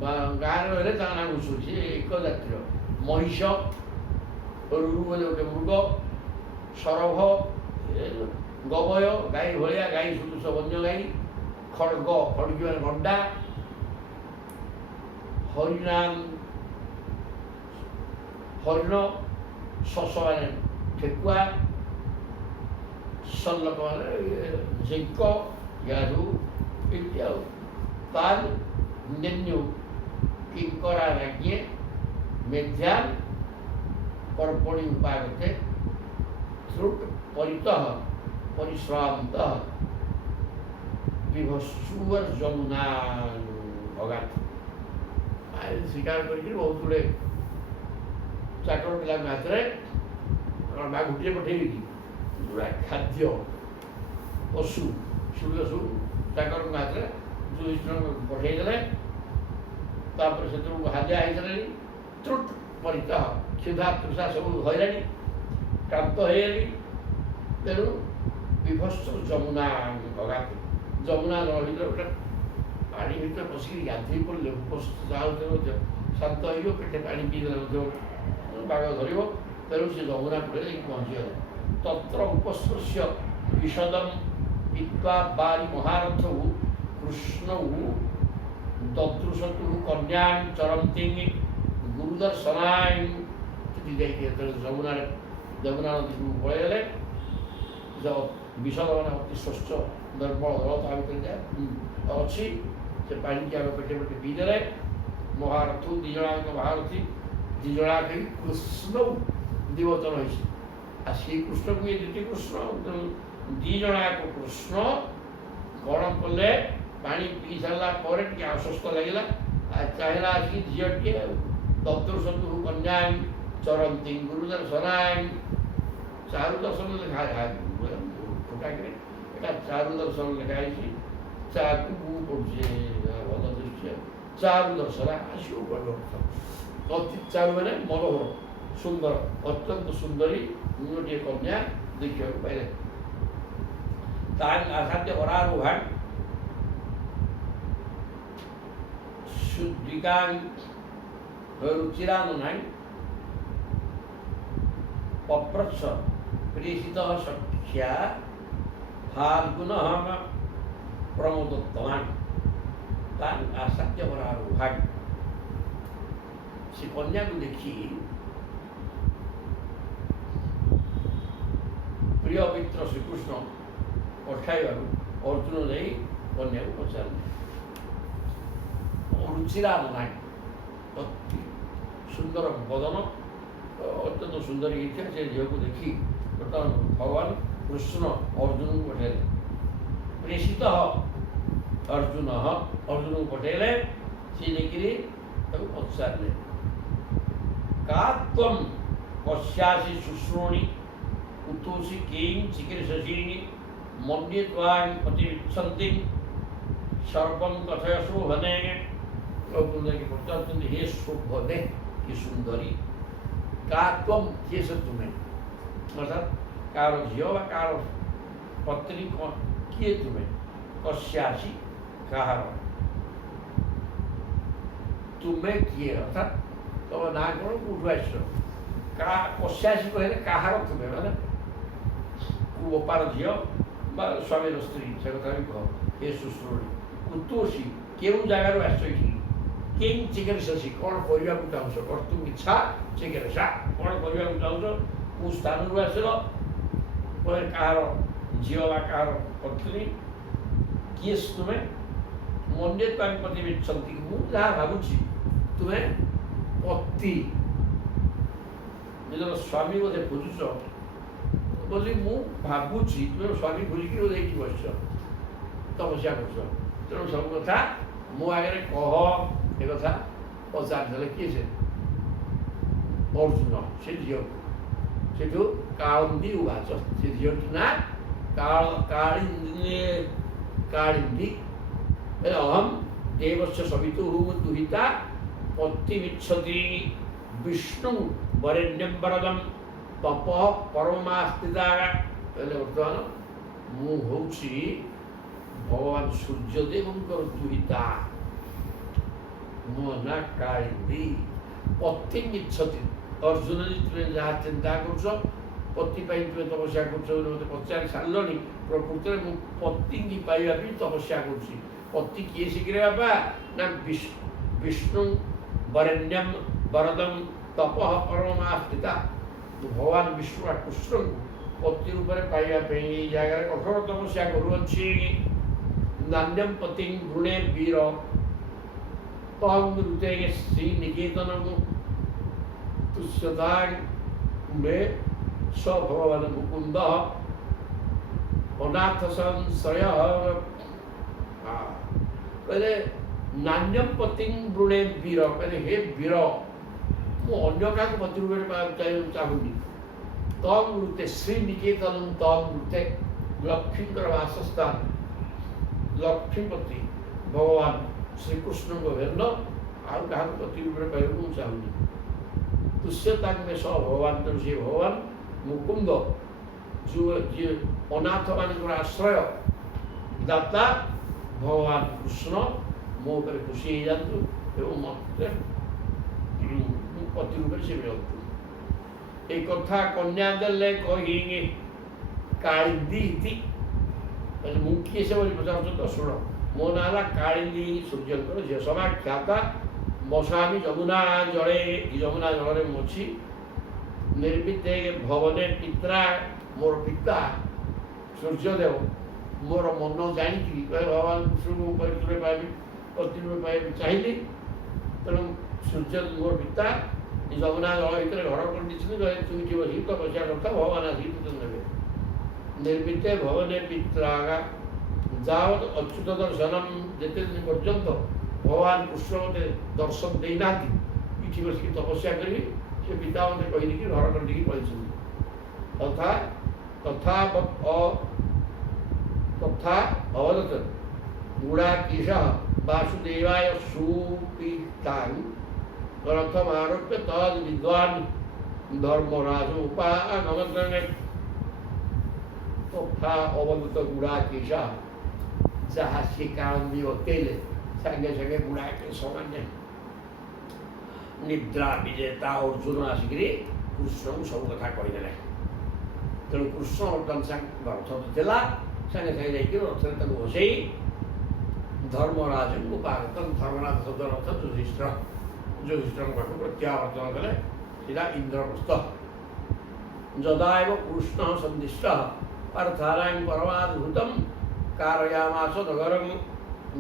ବା ଗାଁରେ ରହିଲେ ତାଙ୍କ ନାଁ ଘୁଷୁରୀ, ସେ ଏକ ଜାତିର। ମହିଷ ରୁରୁ ବୋଲି ଗୋଟେ ମୃଗ, ସରଭ ଗବୟ ଗାଈ ଭଳିଆ ଗାଈ ସଦୃଶ ବନ୍ୟ ଗାଈ, ଖଡ଼୍ଗ ଖଡ଼୍ଗୀ ମାନେ ଗଣ୍ଡା, ହରିଣାନ୍ ହରିଣ, ଶଶ ମାନେ ଠେକୁଆ, ସଲ୍ଲକ ମାନେ ଝିଙ୍କ ୟାରୁ ଏମିତି ଆଉ। ତାନ୍ ନେନ୍ୟୁ କିଙ୍କରା ରାଜ୍ఞେ ମେଧ୍ୟାନ୍ ପର୍ପଣି ଉପାଗତେ ତ୍ରୁଟ୍ ପରିତଃ ପରିଶ୍ରାନ୍ତଃ ବିଭତ୍ସୁର ଯମୁନା ଅଗାତ। ଶିକାର କରିକି ବହୁତ ଗୁଡ଼େ ଚାକର ପିଲାଙ୍କ ହାତରେ ମା ଗୋଟିଏ ପଠେଇକି ଯେଉଁଟା ଖାଦ୍ୟ ପଶୁ ସେଗୁଡ଼ିକ ସବୁ ଚାକରଙ୍କ ହାତରେ ଯୁଧିଷ୍ଠିର ପଠେଇଦେଲେ। ତାପରେ ସେତେବେଳକୁ ହାଲିଆ ହେଇସାରିଲେଣି, ତ୍ରୁଟ୍ ପରିତଃ କ୍ଷୁଧା ତୃଷା ସବୁ ହଇରାଣି କ୍ରାନ୍ତ ହେଇଗଲି। ତେଣୁ ବିଭତ୍ସ ଯମୁନା ଅଗାତ, ଯମୁନା ଜଳ ଭିତରେ ଗୋଟେ ପାଣି ଭିତରେ ପଶିକି ଗାଧୋଇ ପଡ଼ିଲେ ଉପସ୍ଥିତ ଯାଉଥିଲେ ମଧ୍ୟ ଶାନ୍ତ ହେଇଯିବ, ପେଟେ ପାଣି ପିଇଦେଲେ ମଧ୍ୟ ବାଘ ଧରିବ। ତେଣୁ ସେ ଯମୁନା କୂଳରେ ଯାଇକି ପହଞ୍ଚିଗଲେ। ତତ୍ର ଉପସ୍ପୃଶ୍ୟ ବିଶଦଂ ପିତ୍ୱା ବାରି ମହାରଥୌ କୃଷ୍ଣୌ ଦଦୃଶତୁ କନ୍ୟାଂ ଚରନ୍ତିଂ ଗୁରୁଦର୍ଶନାଂ। ସେଠି ଯାଇକି ଯେତେବେଳେ ଯମୁନା ନଦୀକୁ ପଳେଇଗଲେ, ବିଶଦ ମାନେ ଅତି ସ୍ୱଚ୍ଛ ନିର୍ମଳ ଜଳ ତା ଭିତରେ ଅଛି, ସେ ପାଣିକି ଆଗ ପେଟେ ପେଟେ ପିଇଦେଲେ। ମହାରଥୁ ଦୁଇ ଜଣଙ୍କ ମହାରଥୀ ଦୁଇ ଜଣାକ କୃଷ୍ଣ ଦିବଚନ ହେଇଛି। ଆଉ ସେଇ କୃଷ୍ଣକୁ ଇଏ ଦ୍ୱିତୀୟ କୃଷ୍ଣ, ଦୁଇ ଜଣାକ କୃଷ୍ଣ କ'ଣ କଲେ, ପାଣି ପିଇ ସାରିଲା ପରେ ଟିକେ ଅସ୍ୱସ୍ଥ ଲାଗିଲା, ଚାହିଁଲା ଆସିକି ଝିଅଟିଏ ଦଦୃଶତୁ କନ୍ୟାଂ ଚରନ୍ତି ଗୁରୁଦର୍ଶନାଂ। ଚାରୁ ଦର୍ଶନ ଲେଖା ଫୁଟାକିରେ ଏଇଟା ଚାରୁ ଦର୍ଶନ ଲେଖା ହେଇଛି। ଚାକୁ ମୁଁ ପଡ଼ୁଛି ଭଲ ଦୃଶ୍ୟ, ଚାରୁ ଦର୍ଶନ ଆସିବ ଭଲ ଅର୍ଥ। ଅତି ଚାରୁ ମାନେ ମନୋହର ସୁନ୍ଦର, ଅତ୍ୟନ୍ତ ସୁନ୍ଦରୀ ଗୋଟିଏ କନ୍ୟା ଦେଖିବାକୁ ପାଇଲେ। ତାଙ୍କ ଆସାଧ୍ୟ ବରାରୁହାଣ ସୁଦ୍ରିକାଂ ରୁଚିରାନନାଂ ପପ୍ରଚ୍ଛ ପ୍ରେଷିତ ସଖ୍ୟା ফাল্গুনঃ প্রমোদোত্তমাन् তার আসাধ্য বরারোহাণ। সে কন্যাকে দেখি প্রিয় মিত্র শ্রীকৃষ্ণ পঠাইবাରୁ অর্জুন যাই কন্যাকে পচারিলে। রুচিরাননাং অতি সুন্দর বদন, অত্যন্ত সুন্দরী ହେଇଥିଲା। ସେ ଝିଅକୁ ଦେଖି ବର୍ତ୍ତମାନ ଭଗବାନ କୃଷ୍ଣ ଅର୍ଜୁନଙ୍କୁ ପଠାଇଲେ। ପ୍ରେଷିତ अर्जुन अर्जुन को पटेले सी देखिए तब पचारे का त्वं कस्यासि शुश्रूणि उतोषि किं चिकीर्षसि मन्ये त्वां प्रतिविच्छन्ति सर्वं कथय शोभने। अर्जुन के पचार हे शोभने कि सुंदरी का त्वं किए से तुम्हें अर्थात कार झील कार पत्नी किए तुम्हें कस्यासि कहार तुम्हें किए अर्थात तुम ना कौन कौटू आस का कस्यासि कहले कहार तुम्हें मैंने गोपार झील स्वामी स्त्री से कथा भी कह हे शुश्रूणी कुतोषी केउ जगार आस किं चिकीर्षसि कौन करने को चाहूस कर्तुम इच्छा चिकीर्षा कौन करने को चाहूस कौ स्थान आस कहार झील कहार पत्नी किए तुम्हें मन्ये तां प्रतिविच्छन्ति मुझे भावुची तुम्हें पति निजर स्वामी बोधे खोजुच बोली मु भावुची तुम्हें स्वामी खोजिकी बोधे ये बस तपस्या कर तेणु सब कथा मो आगे कह ये कथा पचार किए से अर्जुन से झील से कालिंदी उवाच से झील ना कालिंदी अहम देवस्य सवितुः दुहिता पत्तिमिच्छति विष्णु वरेण्यं वरदं तप परमास्थिता पहले बर्तमान मु होउछि भगवान सूर्यदेवंकर दुहिता मो ना कालिंदी पत्तिमिच्छति अर्जुन जी तुम्हें जहाँ चिंता कर पति तुम्हें तपस्या कर मत पचारि सारे प्रकृत में पति की पाइबा तपस्या कर पति किए शीघ्र बापा ना विष्णु वरेण्यम वरदम तप परमास्थिता भगवान विष्णु कृष्ण को पति रूप में पाइबा जगह कठोर तपस्या करुच्छी नान्यम पति गृणे वीर तमृते श्री निकेतन तुष्यता में स भगवान मुकुंद अनाथ संशय कहले नान्यम पति वृणे वीर कहले हे वीर मुझे क्या पति रूप चाहूनी तम वृत्ते श्री निकेतन तम वृत्ते लक्ष्मी वासस्थान लक्ष्मीपति भगवान श्रीकृष्ण को भिन्न आउ क्या पति रूप पाइबा चाहूनी तुष्यता में स भगवान तेणु से भगवान मुकुंद जो जी अनाथ मान आश्रय दाता भगवान कृष्ण मो पर खुशी हो जातु मत पति रूप से मिलतु एक कथा कन्या देले कही कालिंदी मुख्य से पचार तो शुण मो ना कालिंदी सूर्यंकर झील समाख्याता बसामी जमुना जले जमुना जल में अच्छी निर्मिते भवने पित्रा मोर पिता सूर्यदेव मोर मन जाणी भगवान कृष्ण को पति पाइबी पति पाइबी चाहिए तेणु सूर्य मोर पिता जमुना जल भर घर कर तुमची बस तपस्या करता भगवान आसिक तुझे ने निर्मिते भवने पित्रागा जावत अच्युत दर्शनम जिते दिन पर्यंत भगवान कृष्ण मते दर्शन देना इठी बस तपस्या करी से पिता मत कही कि घर कर पलि तथा तथा तथा अवदत गुड़ाकेश वासुदेवाय सुपीतां रथमारोप्य तद विद्वान धर्मराज उपागमन तथा अवदत गुड़ाकेश जहाँ से कालिंदी बतेले संगे संगे गुड़ाकेश मैंने निद्रा विजेता अर्जुन आसिक कृष्ण को सब कथा कहीदे तेणु कृष्ण बर्तमान रथ तो थिला संगे संगे जाकि रथ बसई धर्मराज को पागतन धर्मराज शब्द अर्थ युधिष्ठिर पाठ प्रत्यावर्तन कले सीधा इंद्रप्रस्थ जदा कृष्ण सन्दिष्ट अर्थारायण परमाद्भुतम कारयामास नगरम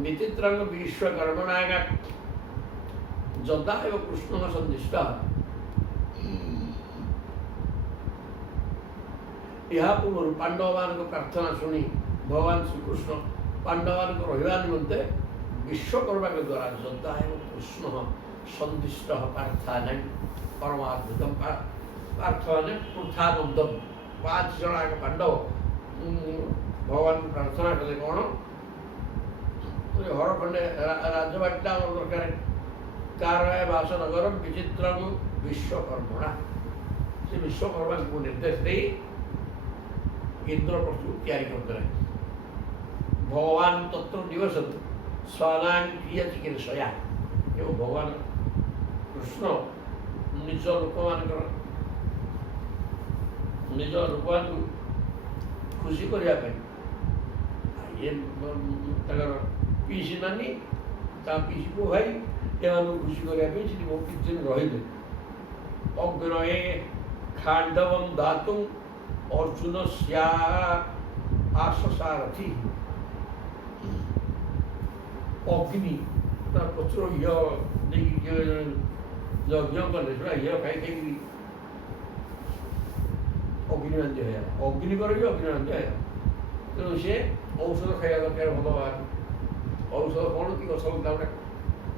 विचित्रं विश्वकर्मणागा जदा कृष्ण सन्दिष्ट यह पूर्व पांडव मान प्रार्थना शुणी भगवान श्रीकृष्ण पांडवान रहा निमंते विश्वकर्मा के द्वारा योद्धा एवं कृष्ण संदिष्ट पार्थान परमाद्भुतम पार्थान पृथानंदम 5 जन आगे पांडव भगवान को प्रार्थना कले कौन हरखंडे राजवाटा दरकार कारय वासनगरम विचित्रम विश्वकर्मणा से विश्वकर्मा को निर्देश दे इंद्रप्रस्थु तैयारी करते रहे भगवान तत्र निवसन स्वानान क्रिया चिकित्सया एवं भगवान कृष्ण निज लोक मान निज लोक खुशी करने ये पीसी नानी पीसी को भाई एम खुशी करने बहुत किसी दिन रही अग्नये खांडवम दातुम अर्जुन आशसारथी अग्नि प्रचुर यज्ञ कले खाई खाई अग्निनाद्य है अग्नि कर अग्निनाद्य है तेणु सी औषध खाଇବା दरकार भगवान औषध कौन कि गछ गोटे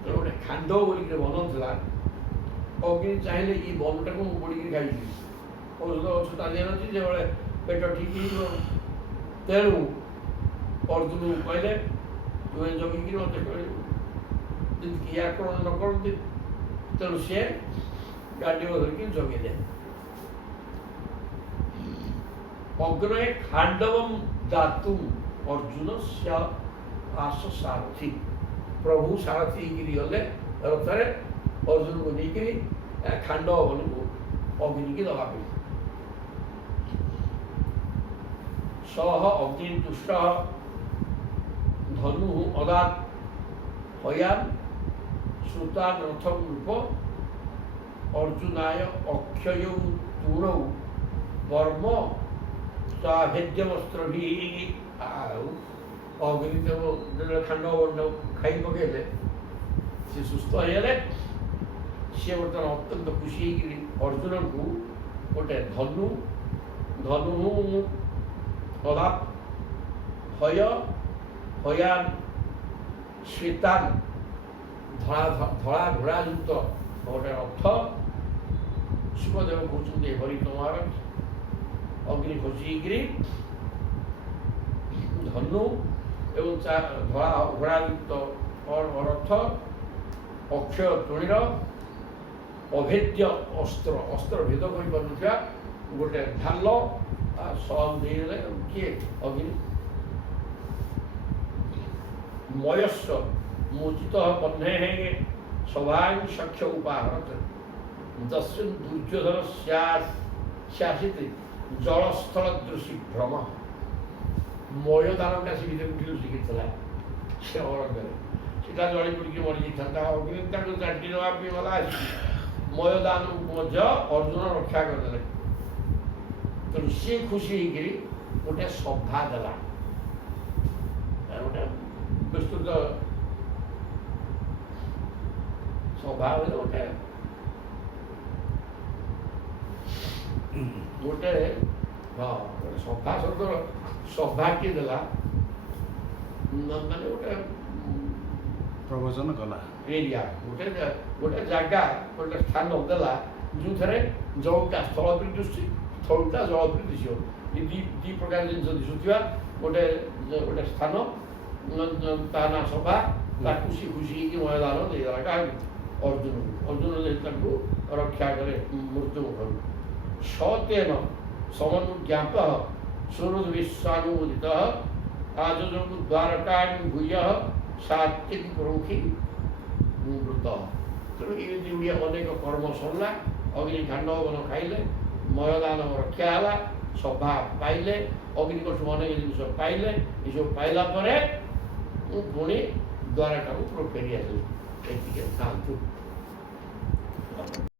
गोटे खांडव बोलिक बन था अग्नि चाहिए ये बनटा को बोड़ी खाई औषध गछ टाणी अच्छी जो पेट ठीक हो तेणु अर्जुन कहले तुम्हें जगिकी मत किए आक्रमण न करती तेणु सी गाड़ी धरिकी जगेदे अग्नये खांडवम दातुम अर्जुन से आशसारथी प्रभु सारथी गले रथरे अर्जुन को लेकर खांडव वन को अग्नि की दवा सह अग्नितुष्ट धनु अदात हयान श्रुतान रथम रूप अर्जुनाय अक्षय तूण वर्म भेद्यमस्त्र भी अग्नि खांडव खाई पकड़े सी सुस्थ हो सी बर्तमान अत्यंत खुशी अर्जुन को गोटे धनु धनु अदाप हय हयान श्वेतान धड़ा घोड़ा युक्त गोटे रथ सुखदेव कहते हरि तुम्हार अग्नि खोसिकी धनु एवं धड़ा घोड़ा युक्त रथ अक्षय तुणीर अभेद्य अस्त्र अस्त्र भेद कर गोटे ढाल सम किए अग्नि मयस्व मोचित बन्हे सभांग सख्य उपाहरत दस्यन दुर्योधन शासित जलस्थल दृश्य भ्रम मय दानटा से भर शिखिला से अरण्य सीटा जड़ी पड़ी मरी जाता अग्नि चाटी नापी गला मय दान अर्जुन रक्षा करदे तेणु सी खुशी गोटे सभा देला गोटे विस्तृत सभा गोटे गोटे हाँ सभा शब्द सभा किए देला माने गोटे प्रवचन कला एरिया गोटे गोटे जगह गोटे स्थान देला जो थे जलटा स्थलपरी दृष्टि स्थलटा जलपरी दिशो ये दी प्रकार जिन दिशुवा गोटे गोटे स्थान ता ना सभा खुशी खुशी की मैदान देदेला क्या अर्जुन अर्जुन रक्षा करे मृत्यु मुखर सतेन समनुज्ञात सुहृद विश्वानुमोदित आज जो द्वारका भूय सात्विक प्रोखी मृत तेणु ये अनेक कर्म सरला अग्नि खांडव वन खाइले मयदान रक्षा है सभा पाइले अग्निकठू अनेक जिन पाइले ये सब पाइला पुणी द्वारका को फेरी आस।